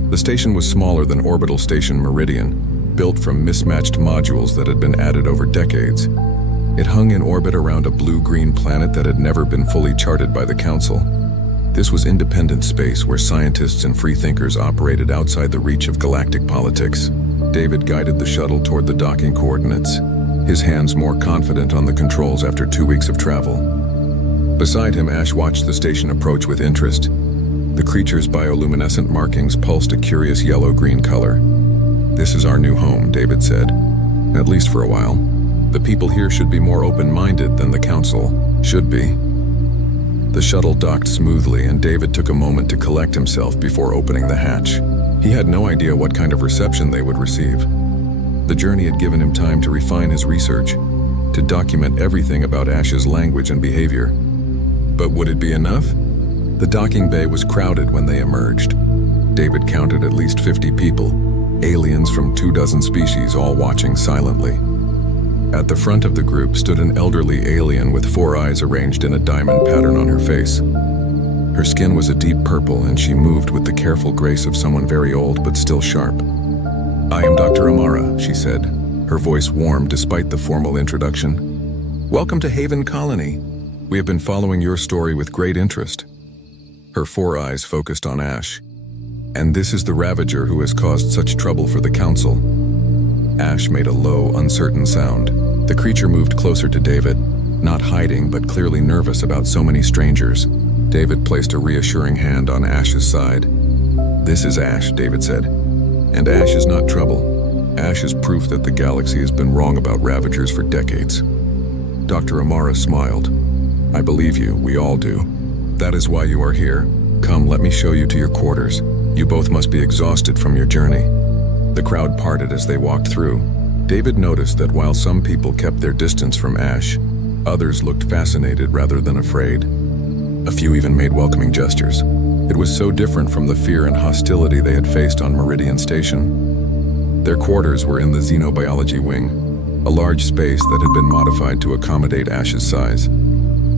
The station was smaller than orbital station Meridian, built from mismatched modules that had been added over decades. It hung in orbit around a blue-green planet that had never been fully charted by the Council. This was independent space where scientists and freethinkers operated outside the reach of galactic politics. David guided the shuttle toward the docking coordinates, his hands more confident on the controls after 2 weeks of travel. Beside him, Ash watched the station approach with interest. The creature's bioluminescent markings pulsed a curious yellow-green color. "This is our new home," David said. "At least for a while." The people here should be more open-minded than the council should be. The shuttle docked smoothly, and David took a moment to collect himself before opening the hatch. He had no idea what kind of reception they would receive. The journey had given him time to refine his research, to document everything about Ash's language and behavior. But would it be enough? The docking bay was crowded when they emerged. David counted at least 50 people, aliens from 24 species, all watching silently. At the front of the group stood an elderly alien with 4 eyes arranged in a diamond pattern on her face. Her skin was a deep purple, and she moved with the careful grace of someone very old but still sharp. "I am Dr. Amara," she said, her voice warm despite the formal introduction. "Welcome to Haven Colony. We have been following your story with great interest." Her 4 eyes focused on Ash. "And this is the Ravager who has caused such trouble for the Council." Ash made a low, uncertain sound. The creature moved closer to David, not hiding but clearly nervous about so many strangers. David placed a reassuring hand on Ash's side. "This is Ash," David said. "And Ash is not trouble. Ash is proof that the galaxy has been wrong about Ravagers for decades." Dr. Amara smiled. "I believe you, we all do. That is why you are here. Come, let me show you to your quarters. You both must be exhausted from your journey." The crowd parted as they walked through. David noticed that while some people kept their distance from Ash, others looked fascinated rather than afraid. A few even made welcoming gestures. It was so different from the fear and hostility they had faced on Meridian Station. Their quarters were in the Xenobiology Wing, a large space that had been modified to accommodate Ash's size.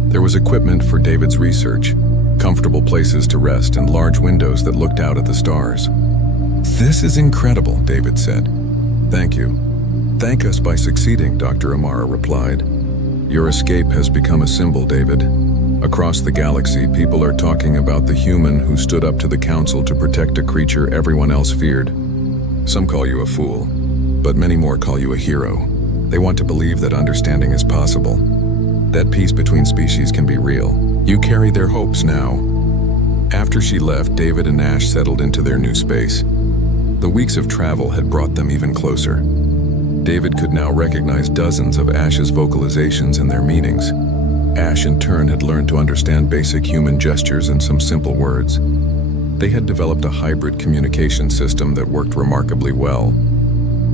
There was equipment for David's research, comfortable places to rest, and large windows that looked out at the stars. "This is incredible," David said. "Thank you." "Thank us by succeeding," Dr. Amara replied. "Your escape has become a symbol, David. Across the galaxy, people are talking about the human who stood up to the Council to protect a creature everyone else feared. Some call you a fool, but many more call you a hero. They want to believe that understanding is possible, that peace between species can be real. You carry their hopes now." After she left, David and Ash settled into their new space. The weeks of travel had brought them even closer. David could now recognize dozens of Ash's vocalizations and their meanings. Ash, in turn, had learned to understand basic human gestures and some simple words. They had developed a hybrid communication system that worked remarkably well.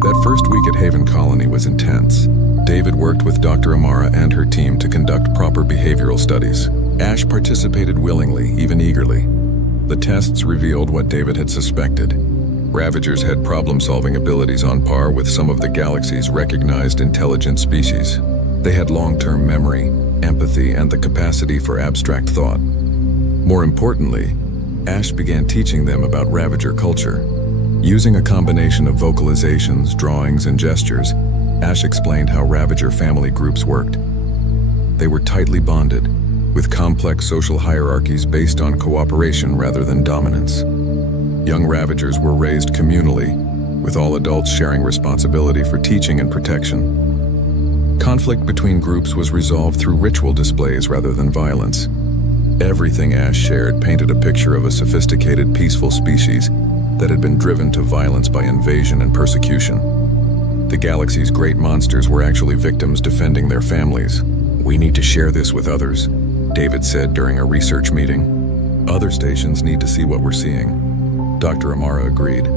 That first week at Haven Colony was intense. David worked with Dr. Amara and her team to conduct proper behavioral studies. Ash participated willingly, even eagerly. The tests revealed what David had suspected. Ravagers had problem-solving abilities on par with some of the galaxy's recognized intelligent species. They had long-term memory, empathy, and the capacity for abstract thought. More importantly, Ash began teaching them about Ravager culture. Using a combination of vocalizations, drawings, and gestures, Ash explained how Ravager family groups worked. They were tightly bonded, with complex social hierarchies based on cooperation rather than dominance. Young Ravagers were raised communally, with all adults sharing responsibility for teaching and protection. Conflict between groups was resolved through ritual displays rather than violence. Everything Ash shared painted a picture of a sophisticated, peaceful species that had been driven to violence by invasion and persecution. The galaxy's great monsters were actually victims defending their families. "We need to share this with others," David said during a research meeting. "Other stations need to see what we're seeing." Dr. Amara agreed.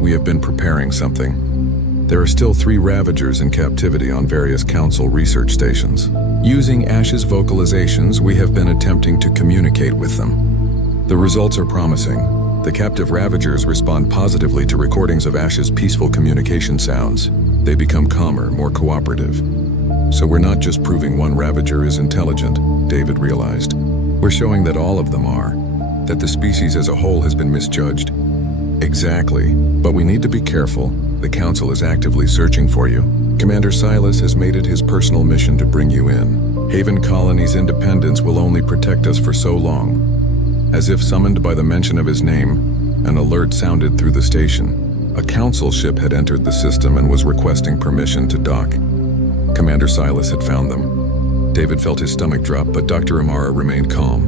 "We have been preparing something. There are still 3 Ravagers in captivity on various Council research stations. Using Ash's vocalizations, we have been attempting to communicate with them. The results are promising. The captive Ravagers respond positively to recordings of Ash's peaceful communication sounds. They become calmer, more cooperative. So we're not just proving one Ravager is intelligent," David realized. "We're showing that all of them are, that the species as a whole has been misjudged." "Exactly, but we need to be careful. The Council is actively searching for you. Commander Silas has made it his personal mission to bring you in. Haven Colony's independence will only protect us for so long." As if summoned by the mention of his name, an alert sounded through the station. A Council ship had entered the system and was requesting permission to dock. Commander Silas had found them. David felt his stomach drop, but Dr. Amara remained calm.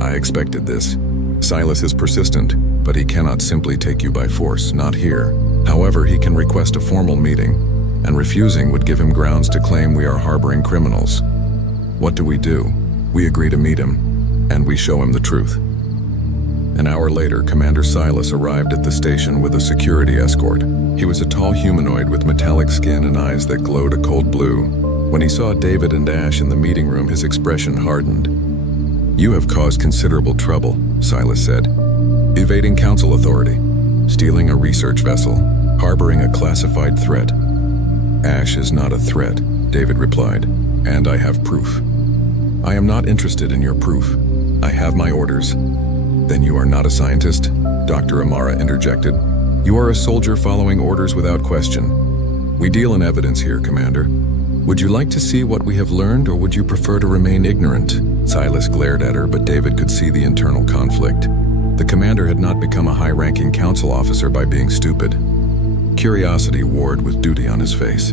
"I expected this. Silas is persistent, but he cannot simply take you by force, not here. However, he can request a formal meeting. and refusing would give him grounds to claim we are harboring criminals. What do? We agree to meet him, and we show him the truth. An hour later, Commander Silas arrived at the station with a security escort. He was a tall humanoid with metallic skin and eyes that glowed a cold blue. When he saw David and Ash in the meeting room, his expression hardened. "You have caused considerable trouble," Silas said. "Evading council authority, stealing a research vessel, harboring a classified threat." "Ash is not a threat," David replied, "and I have proof." "I am not interested in your proof. I have my orders." "Then you are not a scientist?" Dr. Amara interjected. "You are a soldier following orders without question. We deal in evidence here, Commander. Would you like to see what we have learned, or would you prefer to remain ignorant?" Silas glared at her, but David could see the internal conflict. The commander had not become a high-ranking council officer by being stupid. Curiosity warred with duty on his face.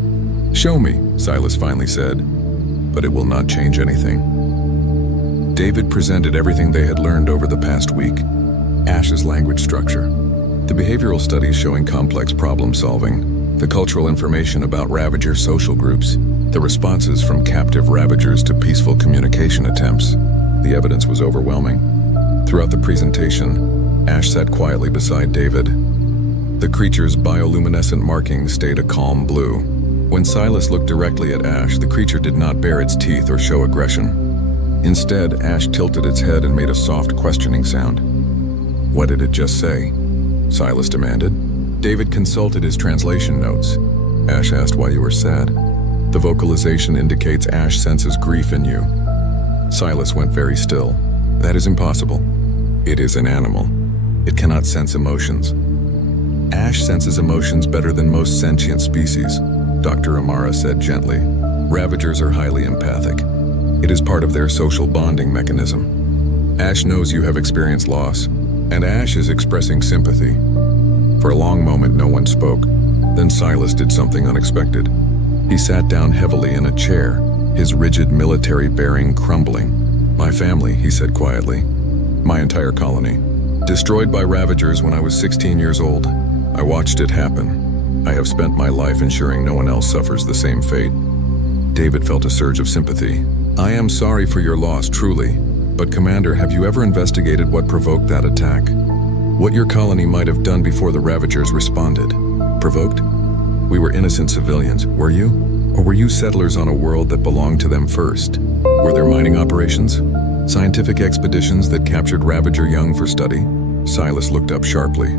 "Show me," Silas finally said, "but it will not change anything." David presented everything they had learned over the past week. Ash's language structure, the behavioral studies showing complex problem solving, the cultural information about Ravager social groups, the responses from captive Ravagers to peaceful communication attempts. The evidence was overwhelming. Throughout the presentation, Ash sat quietly beside David. The creature's bioluminescent markings stayed a calm blue. When Silas looked directly at Ash, the creature did not bare its teeth or show aggression. Instead, Ash tilted its head and made a soft questioning sound. "What did it just say?" Silas demanded. David consulted his translation notes. Ash asked why you were sad. The vocalization indicates Ash senses grief in you. Silas went very still. "That is impossible. It is an animal. It cannot sense emotions." "Ash senses emotions better than most sentient species," Dr. Amara said gently. "Ravagers are highly empathic. It is part of their social bonding mechanism. Ash knows you have experienced loss, and Ash is expressing sympathy." For a long moment, no one spoke. Then Silas did something unexpected. He sat down heavily in a chair, his rigid military bearing crumbling. "My family," he said quietly. "My entire colony. Destroyed by Ravagers when I was 16 years old. I watched it happen. I have spent my life ensuring no one else suffers the same fate." David felt a surge of sympathy. "I am sorry for your loss, truly. But Commander, have you ever investigated what provoked that attack? What your colony might have done before the Ravagers responded?" "Provoked? We were innocent civilians, were you? Or were you settlers on a world that belonged to them first? Were there mining operations? Scientific expeditions that captured Ravager young for study?" Silas looked up sharply.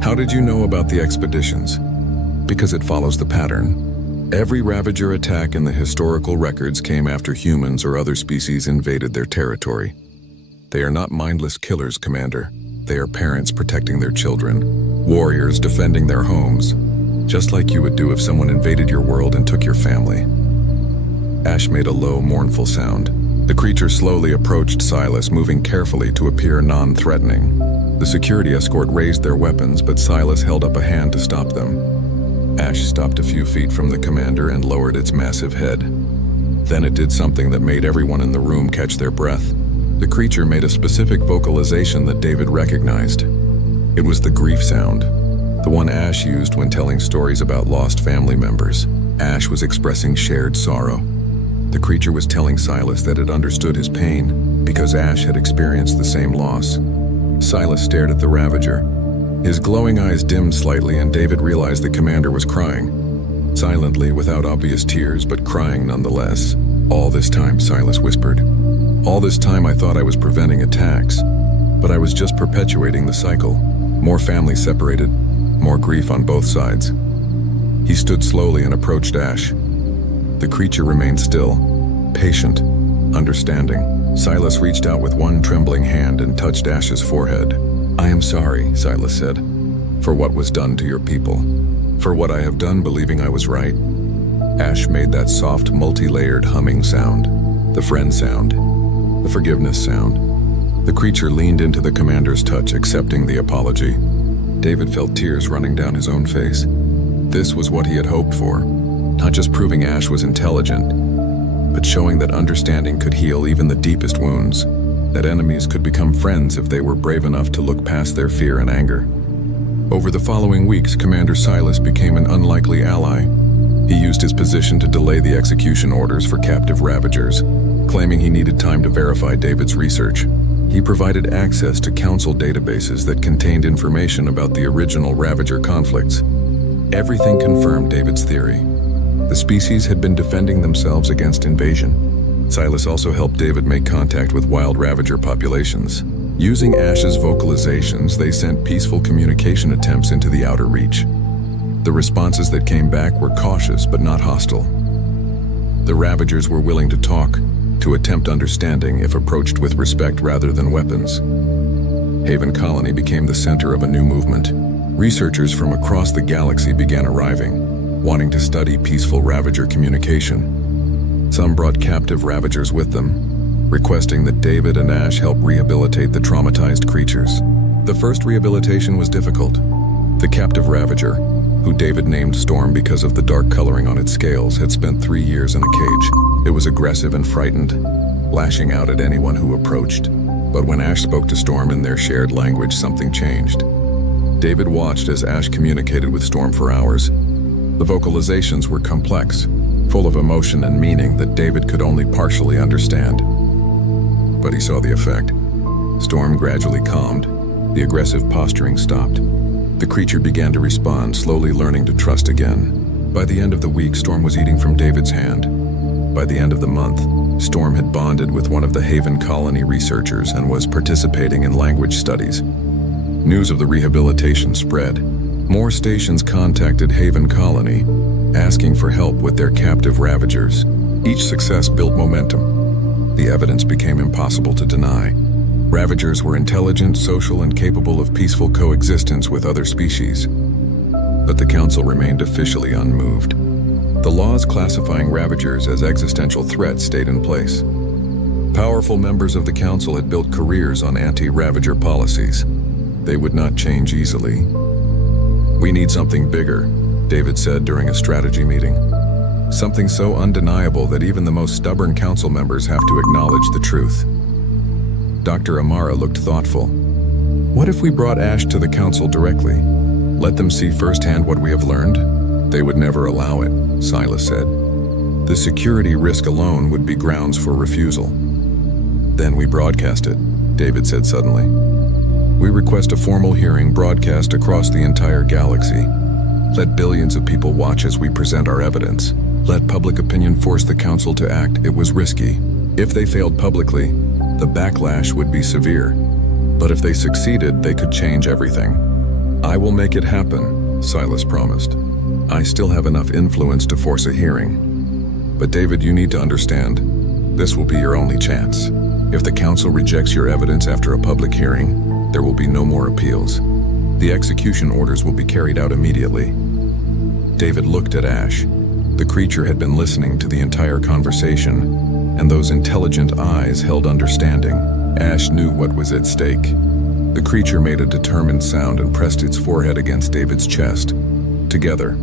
"How did you know about the expeditions?" "Because it follows the pattern. Every Ravager attack in the historical records came after humans or other species invaded their territory. They are not mindless killers, Commander. They are parents protecting their children, warriors defending their homes, just like you would do if someone invaded your world and took your family." Ash made a low, mournful sound. The creature slowly approached Silas, moving carefully to appear non-threatening. The security escort raised their weapons, but Silas held up a hand to stop them. Ash stopped a few feet from the commander and lowered its massive head. Then it did something that made everyone in the room catch their breath. The creature made a specific vocalization that David recognized. It was the grief sound, the one Ash used when telling stories about lost family members. Ash was expressing shared sorrow. The creature was telling Silas that it understood his pain because Ash had experienced the same loss. Silas stared at the Ravager. His glowing eyes dimmed slightly, and David realized the commander was crying. Silently, without obvious tears, but crying nonetheless. "All this time," Silas whispered. "All this time I thought I was preventing attacks, but I was just perpetuating the cycle. More families separated, more grief on both sides." He stood slowly and approached Ash. The creature remained still, patient, understanding. Silas reached out with one trembling hand and touched Ash's forehead. "I am sorry," Silas said, "for what was done to your people, for what I have done believing I was right." Ash made that soft, multi-layered humming sound, the friend sound, the forgiveness sound. The creature leaned into the commander's touch, accepting the apology. David felt tears running down his own face. This was what he had hoped for, not just proving Ash was intelligent, but showing that understanding could heal even the deepest wounds, that enemies could become friends if they were brave enough to look past their fear and anger. Over the following weeks, Commander Silas became an unlikely ally. He used his position to delay the execution orders for captive Ravagers, claiming he needed time to verify David's research. He provided access to council databases that contained information about the original Ravager conflicts. Everything confirmed David's theory. The species had been defending themselves against invasion. Silas also helped David make contact with wild Ravager populations. Using Ash's vocalizations, they sent peaceful communication attempts into the outer reach. The responses that came back were cautious but not hostile. The Ravagers were willing to talk, to attempt understanding if approached with respect rather than weapons. Haven Colony became the center of a new movement. Researchers from across the galaxy began arriving, wanting to study peaceful Ravager communication. Some brought captive Ravagers with them, requesting that David and Ash help rehabilitate the traumatized creatures. The first rehabilitation was difficult. The captive Ravager, who David named Storm because of the dark coloring on its scales, had spent 3 years in a cage. It was aggressive and frightened, lashing out at anyone who approached. But when Ash spoke to Storm in their shared language, something changed. David watched as Ash communicated with Storm for hours. The vocalizations were complex, full of emotion and meaning that David could only partially understand. But he saw the effect. Storm gradually calmed. The aggressive posturing stopped. The creature began to respond, slowly learning to trust again. By the end of the week, Storm was eating from David's hand. By the end of the month, Storm had bonded with one of the Haven Colony researchers and was participating in language studies. News of the rehabilitation spread. More stations contacted Haven Colony, asking for help with their captive Ravagers. Each success built momentum. The evidence became impossible to deny. Ravagers were intelligent, social, and capable of peaceful coexistence with other species. But the Council remained officially unmoved. The laws classifying Ravagers as existential threats stayed in place. Powerful members of the Council had built careers on anti-Ravager policies. They would not change easily. "We need something bigger," David said during a strategy meeting. "Something so undeniable that even the most stubborn Council members have to acknowledge the truth." Dr. Amara looked thoughtful. "What if we brought Ash to the Council directly? Let them see firsthand what we have learned?" "They would never allow it," Silas said. "The security risk alone would be grounds for refusal." "Then we broadcast it," David said suddenly. "We request a formal hearing broadcast across the entire galaxy. Let billions of people watch as we present our evidence. Let public opinion force the Council to act. It was risky. If they failed publicly, the backlash would be severe. But if they succeeded, they could change everything." "I will make it happen," Silas promised. "I still have enough influence to force a hearing. But David, you need to understand, this will be your only chance. If the Council rejects your evidence after a public hearing, there will be no more appeals. The execution orders will be carried out immediately." David looked at Ash. The creature had been listening to the entire conversation, and those intelligent eyes held understanding. Ash knew what was at stake. The creature made a determined sound and pressed its forehead against David's chest. "Together.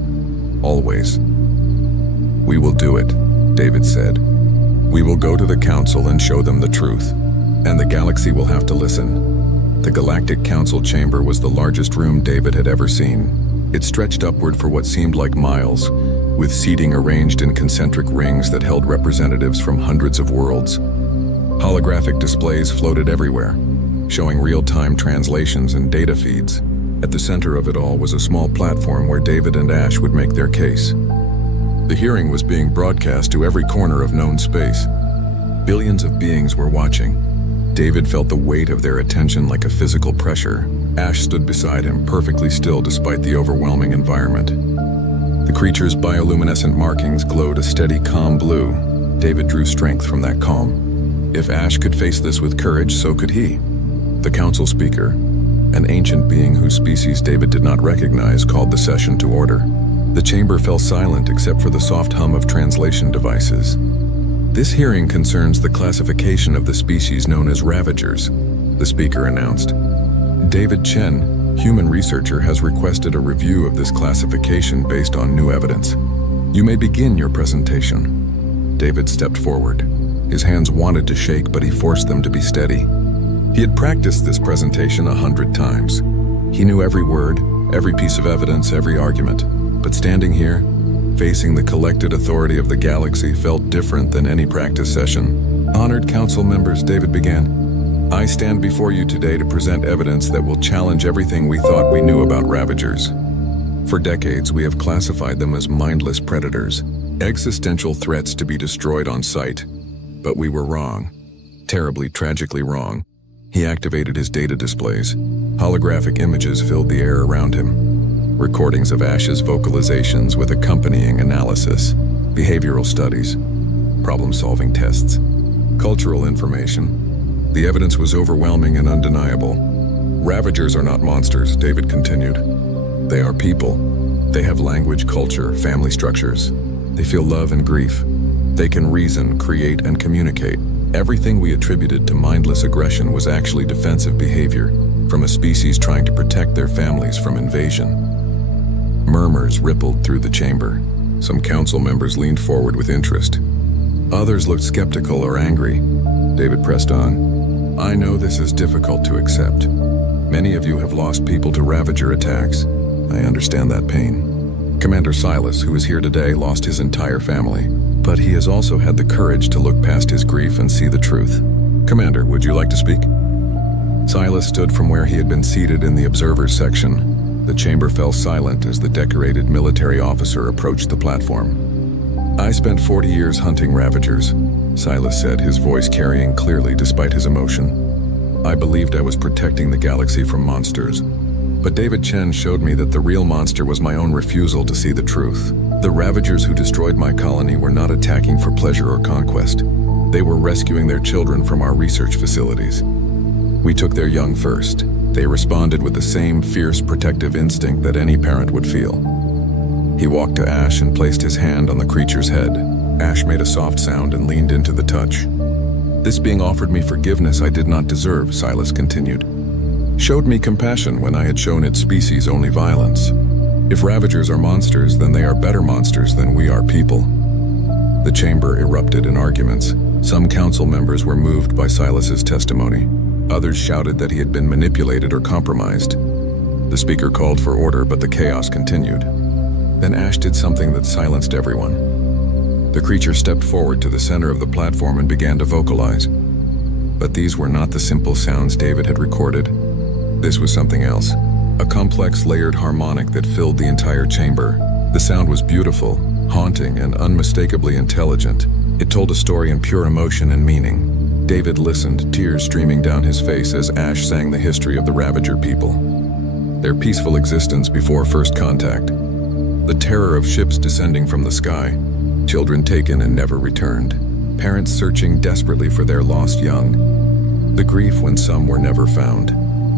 Always." "We will do it," David said. "We will go to the Council and show them the truth. And the galaxy will have to listen." The Galactic Council chamber was the largest room David had ever seen. It stretched upward for what seemed like miles, with seating arranged in concentric rings that held representatives from hundreds of worlds. Holographic displays floated everywhere, showing real-time translations and data feeds. At the center of it all was a small platform where David and Ash would make their case. The hearing was being broadcast to every corner of known space. Billions of beings were watching. David felt the weight of their attention like a physical pressure. Ash stood beside him, perfectly still despite the overwhelming environment. The creature's bioluminescent markings glowed a steady, calm blue. David drew strength from that calm. If Ash could face this with courage, so could he. The Council speaker, an ancient being whose species David did not recognize, called the session to order. The chamber fell silent except for the soft hum of translation devices. "This hearing concerns the classification of the species known as Ravagers," the speaker announced. "David Chen, human researcher, has requested a review of this classification based on new evidence. You may begin your presentation." David stepped forward. His hands wanted to shake, but he forced them to be steady. He had practiced this presentation 100 times. He knew every word, every piece of evidence, every argument. But standing here, facing the collected authority of the galaxy felt different than any practice session. Honored council members, David began. I stand before you today to present evidence that will challenge everything we thought we knew about Ravagers. For decades, we have classified them as mindless predators, existential threats to be destroyed on sight. But we were wrong. Terribly, tragically wrong. He activated his data displays. Holographic images filled the air around him. Recordings of Ash's vocalizations with accompanying analysis, behavioral studies, problem-solving tests, cultural information. The evidence was overwhelming and undeniable. Ravagers are not monsters, David continued. They are people. They have language, culture, family structures. They feel love and grief. They can reason, create, and communicate. Everything we attributed to mindless aggression was actually defensive behavior from a species trying to protect their families from invasion. Murmurs rippled through the chamber. Some council members leaned forward with interest. Others looked skeptical or angry. David pressed on. I know this is difficult to accept. Many of you have lost people to Ravager attacks. I understand that pain. Commander Silas, who is here today, lost his entire family. But he has also had the courage to look past his grief and see the truth. Commander, would you like to speak? Silas stood from where he had been seated in the observers section. The chamber fell silent as the decorated military officer approached the platform. I spent 40 years hunting Ravagers, Silas said, his voice carrying clearly despite his emotion. I believed I was protecting the galaxy from monsters. But David Chen showed me that the real monster was my own refusal to see the truth. The Ravagers who destroyed my colony were not attacking for pleasure or conquest. They were rescuing their children from our research facilities. We took their young first. They responded with the same fierce protective instinct that any parent would feel. He walked to Ash and placed his hand on the creature's head. Ash made a soft sound and leaned into the touch. This being offered me forgiveness I did not deserve, Silas continued. Showed me compassion when I had shown its species only violence. If Ravagers are monsters, then they are better monsters than we are people. The chamber erupted in arguments. Some council members were moved by Silas's testimony. Others shouted that he had been manipulated or compromised. The speaker called for order, but the chaos continued. Then Ash did something that silenced everyone. The creature stepped forward to the center of the platform and began to vocalize. But these were not the simple sounds David had recorded. This was something else. A complex, layered harmonic that filled the entire chamber. The sound was beautiful, haunting, and unmistakably intelligent. It told a story in pure emotion and meaning. David listened, tears streaming down his face as Ash sang the history of the Ravager people. Their peaceful existence before first contact. The terror of ships descending from the sky. Children taken and never returned. Parents searching desperately for their lost young. The grief when some were never found.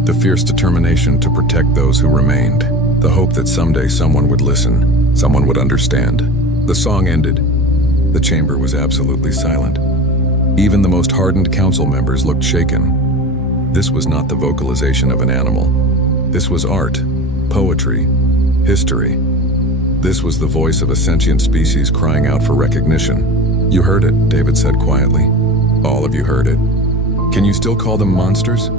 The fierce determination to protect those who remained. The hope that someday someone would listen, someone would understand. The song ended. The chamber was absolutely silent. Even the most hardened council members looked shaken. This was not the vocalization of an animal. This was art, poetry, history. This was the voice of a sentient species crying out for recognition. You heard it, David said quietly. All of you heard it. Can you still call them monsters?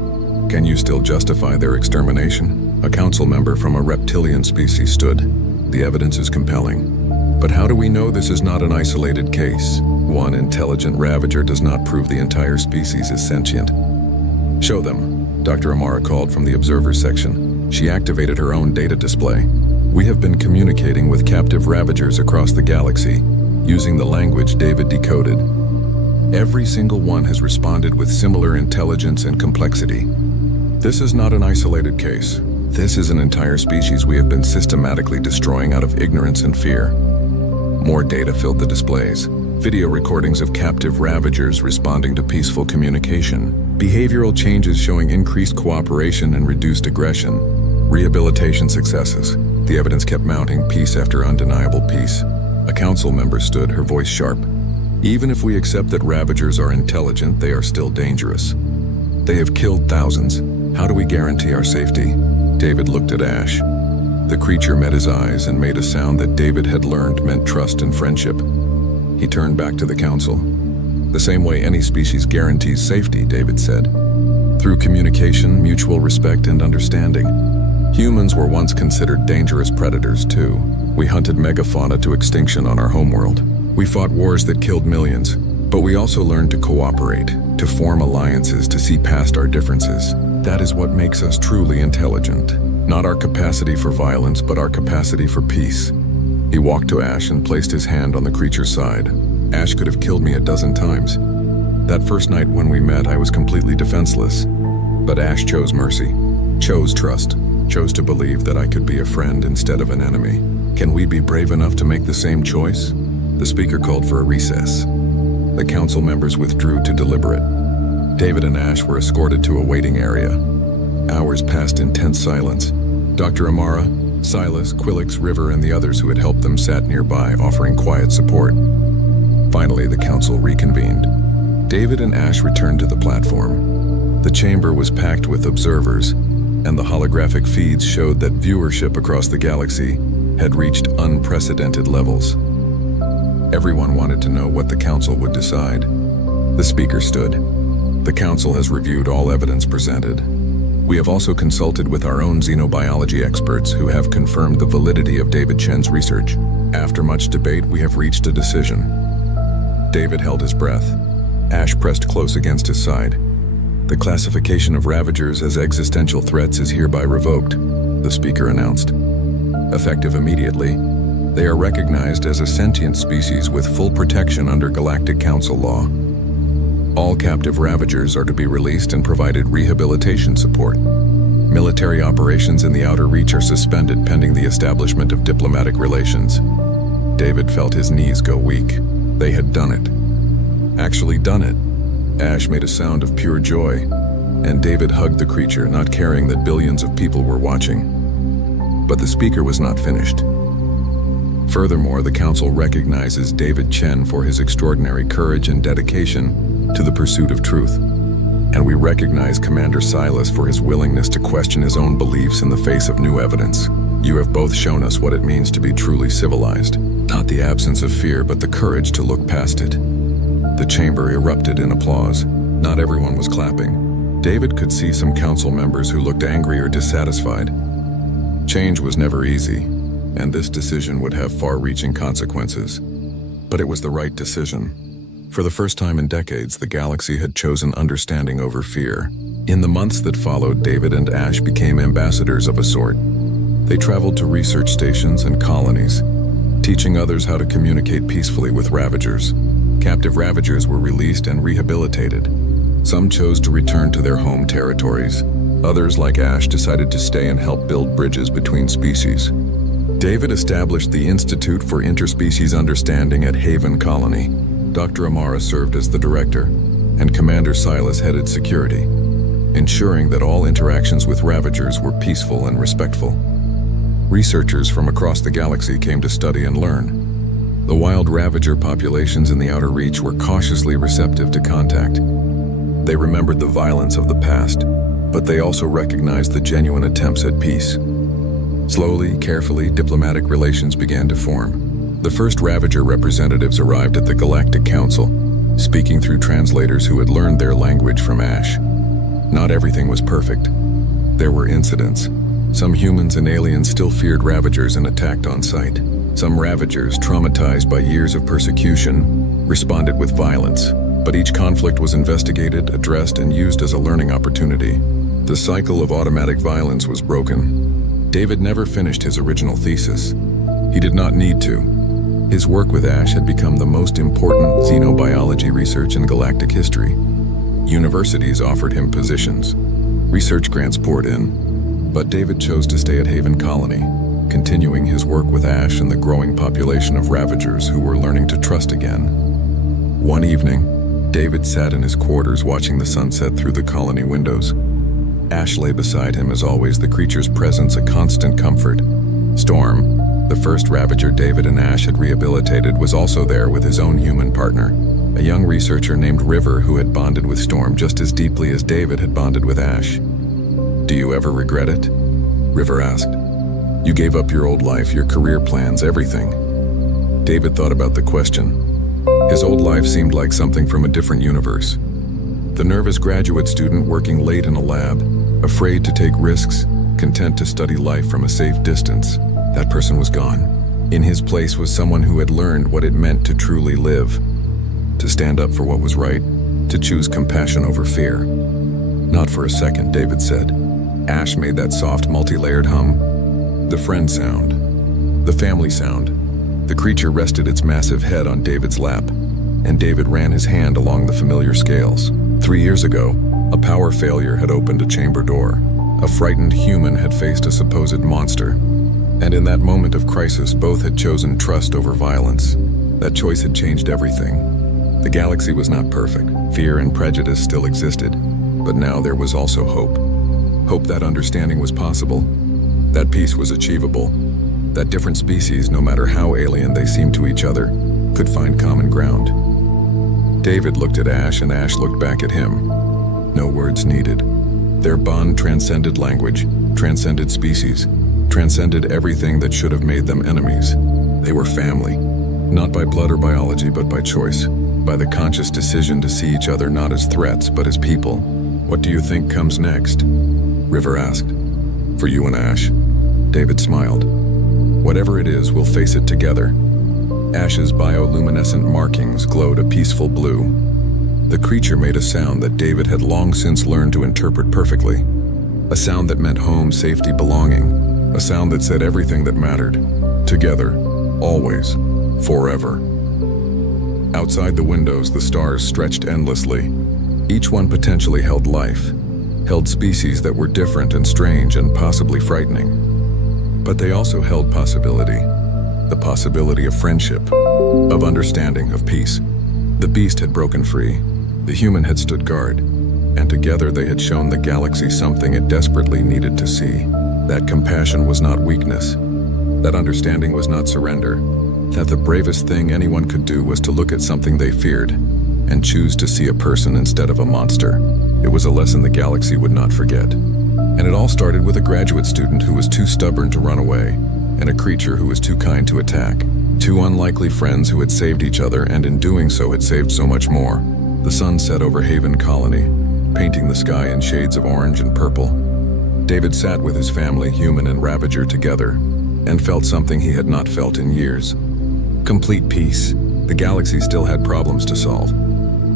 Can you still justify their extermination? A council member from a reptilian species stood. The evidence is compelling. But how do we know this is not an isolated case? One intelligent Ravager does not prove the entire species is sentient. Show them, Dr. Amara called from the observer section. She activated her own data display. We have been communicating with captive Ravagers across the galaxy, using the language David decoded. Every single one has responded with similar intelligence and complexity. This is not an isolated case. This is an entire species we have been systematically destroying out of ignorance and fear. More data filled the displays. Video recordings of captive Ravagers responding to peaceful communication. Behavioral changes showing increased cooperation and reduced aggression. Rehabilitation successes. The evidence kept mounting, piece after undeniable piece. A council member stood, her voice sharp. Even if we accept that Ravagers are intelligent, they are still dangerous. They have killed thousands. How do we guarantee our safety? David looked at Ash. The creature met his eyes and made a sound that David had learned meant trust and friendship. He turned back to the council. The same way any species guarantees safety, David said. Through communication, mutual respect, and understanding. Humans were once considered dangerous predators too. We hunted megafauna to extinction on our homeworld. We fought wars that killed millions, but we also learned to cooperate, to form alliances, to see past our differences. That is what makes us truly intelligent. Not our capacity for violence, but our capacity for peace. He walked to Ash and placed his hand on the creature's side. Ash could have killed me a dozen times. That first night when we met, I was completely defenseless. But Ash chose mercy, chose trust, chose to believe that I could be a friend instead of an enemy. Can we be brave enough to make the same choice? The speaker called for a recess. The council members withdrew to deliberate. David and Ash were escorted to a waiting area. Hours passed in tense silence. Dr. Amara, Silas, Quillix, River, and the others who had helped them sat nearby, offering quiet support. Finally, the council reconvened. David and Ash returned to the platform. The chamber was packed with observers, and the holographic feeds showed that viewership across the galaxy had reached unprecedented levels. Everyone wanted to know what the council would decide. The speaker stood. The council has reviewed all evidence presented. We have also consulted with our own xenobiology experts who have confirmed the validity of David Chen's research. After much debate, we have reached a decision. David held his breath. Ash pressed close against his side. The classification of Ravagers as existential threats is hereby revoked, the speaker announced. Effective immediately, they are recognized as a sentient species with full protection under Galactic Council law. All captive Ravagers are to be released and provided rehabilitation support. Military operations in the Outer Reach are suspended pending the establishment of diplomatic relations. David felt his knees go weak. They had done it. Actually done it. Ash made a sound of pure joy, and David hugged the creature, not caring that billions of people were watching. But the speaker was not finished. Furthermore, the council recognizes David Chen for his extraordinary courage and dedication to the pursuit of truth. And we recognize Commander Silas for his willingness to question his own beliefs in the face of new evidence. You have both shown us what it means to be truly civilized. Not the absence of fear, but the courage to look past it. The chamber erupted in applause. Not everyone was clapping. David could see some council members who looked angry or dissatisfied. Change was never easy, and this decision would have far-reaching consequences. But it was the right decision. For the first time in decades, the galaxy had chosen understanding over fear. In the months that followed, David and Ash became ambassadors of a sort. They traveled to research stations and colonies, teaching others how to communicate peacefully with Ravagers. Captive Ravagers were released and rehabilitated. Some chose to return to their home territories. Others, like Ash, decided to stay and help build bridges between species. David established the Institute for Interspecies Understanding at Haven Colony. Dr. Amara served as the director, and Commander Silas headed security, ensuring that all interactions with Ravagers were peaceful and respectful. Researchers from across the galaxy came to study and learn. The wild Ravager populations in the Outer Reach were cautiously receptive to contact. They remembered the violence of the past, but they also recognized the genuine attempts at peace. Slowly, carefully, diplomatic relations began to form. The first Ravager representatives arrived at the Galactic Council, speaking through translators who had learned their language from Ash. Not everything was perfect. There were incidents. Some humans and aliens still feared Ravagers and attacked on sight. Some Ravagers, traumatized by years of persecution, responded with violence. But each conflict was investigated, addressed, and used as a learning opportunity. The cycle of automatic violence was broken. David never finished his original thesis. He did not need to. His work with Ash had become the most important xenobiology research in galactic history. Universities offered him positions. Research grants poured in. But David chose to stay at Haven Colony, continuing his work with Ash and the growing population of Ravagers who were learning to trust again. One evening, David sat in his quarters watching the sunset through the colony windows. Ash lay beside him, as always, the creature's presence a constant comfort. Storm, the first Ravager David and Ash had rehabilitated, was also there with his own human partner, a young researcher named River who had bonded with Storm just as deeply as David had bonded with Ash. "Do you ever regret it?" River asked. "You gave up your old life, your career plans, everything." David thought about the question. His old life seemed like something from a different universe. The nervous graduate student working late in a lab, afraid to take risks, content to study life from a safe distance. That person was gone. In his place was someone who had learned what it meant to truly live, to stand up for what was right, to choose compassion over fear. Not for a second, David said. Ash made that soft, multi-layered hum. The friend sound. The family sound. The creature rested its massive head on David's lap, and David ran his hand along the familiar scales. 3 years ago, a power failure had opened a chamber door. A frightened human had faced a supposed monster. And in that moment of crisis, both had chosen trust over violence. That choice had changed everything. The galaxy was not perfect. Fear and prejudice still existed. But now there was also hope. Hope that understanding was possible. That peace was achievable. That different species, no matter how alien they seemed to each other, could find common ground. David looked at Ash, and Ash looked back at him. No words needed. Their bond transcended language, transcended species, transcended everything that should have made them enemies. They were family, not by blood or biology, but by choice, by the conscious decision to see each other not as threats, but as people. What do you think comes next? River asked. For you and Ash. David smiled. Whatever it is, we'll face it together. Ash's bioluminescent markings glowed a peaceful blue. The creature made a sound that David had long since learned to interpret perfectly. A sound that meant home, safety, belonging. A sound that said everything that mattered. Together, always, forever. Outside the windows, the stars stretched endlessly. Each one potentially held life, held species that were different and strange and possibly frightening. But they also held possibility. The possibility of friendship, of understanding, of peace. The beast had broken free. The human had stood guard. And together they had shown the galaxy something it desperately needed to see. That compassion was not weakness. That understanding was not surrender. That the bravest thing anyone could do was to look at something they feared and choose to see a person instead of a monster. It was a lesson the galaxy would not forget. And it all started with a graduate student who was too stubborn to run away, and a creature who was too kind to attack. Two unlikely friends who had saved each other, and in doing so had saved so much more. The sun set over Haven Colony, painting the sky in shades of orange and purple. David sat with his family, human and Ravager, together, and felt something he had not felt in years. Complete peace. The galaxy still had problems to solve.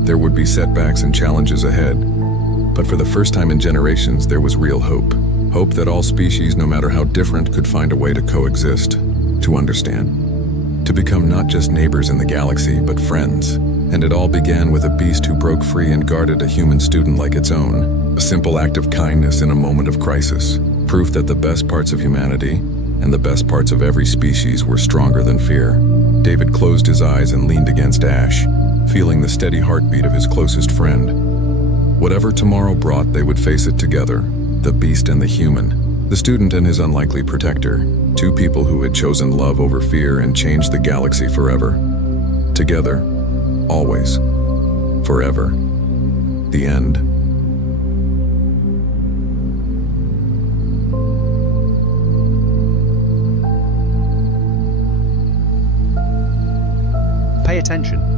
There would be setbacks and challenges ahead. But for the first time in generations, there was real hope. Hope that all species, no matter how different, could find a way to coexist, to understand, to become not just neighbors in the galaxy, but friends. And it all began with a beast who broke free and guarded a human student like its own. A simple act of kindness in a moment of crisis. Proof that the best parts of humanity and the best parts of every species were stronger than fear. David closed his eyes and leaned against Ash, feeling the steady heartbeat of his closest friend. Whatever tomorrow brought, they would face it together, the beast and the human, the student and his unlikely protector, two people who had chosen love over fear and changed the galaxy forever. Together, always, forever. The end. Pay attention.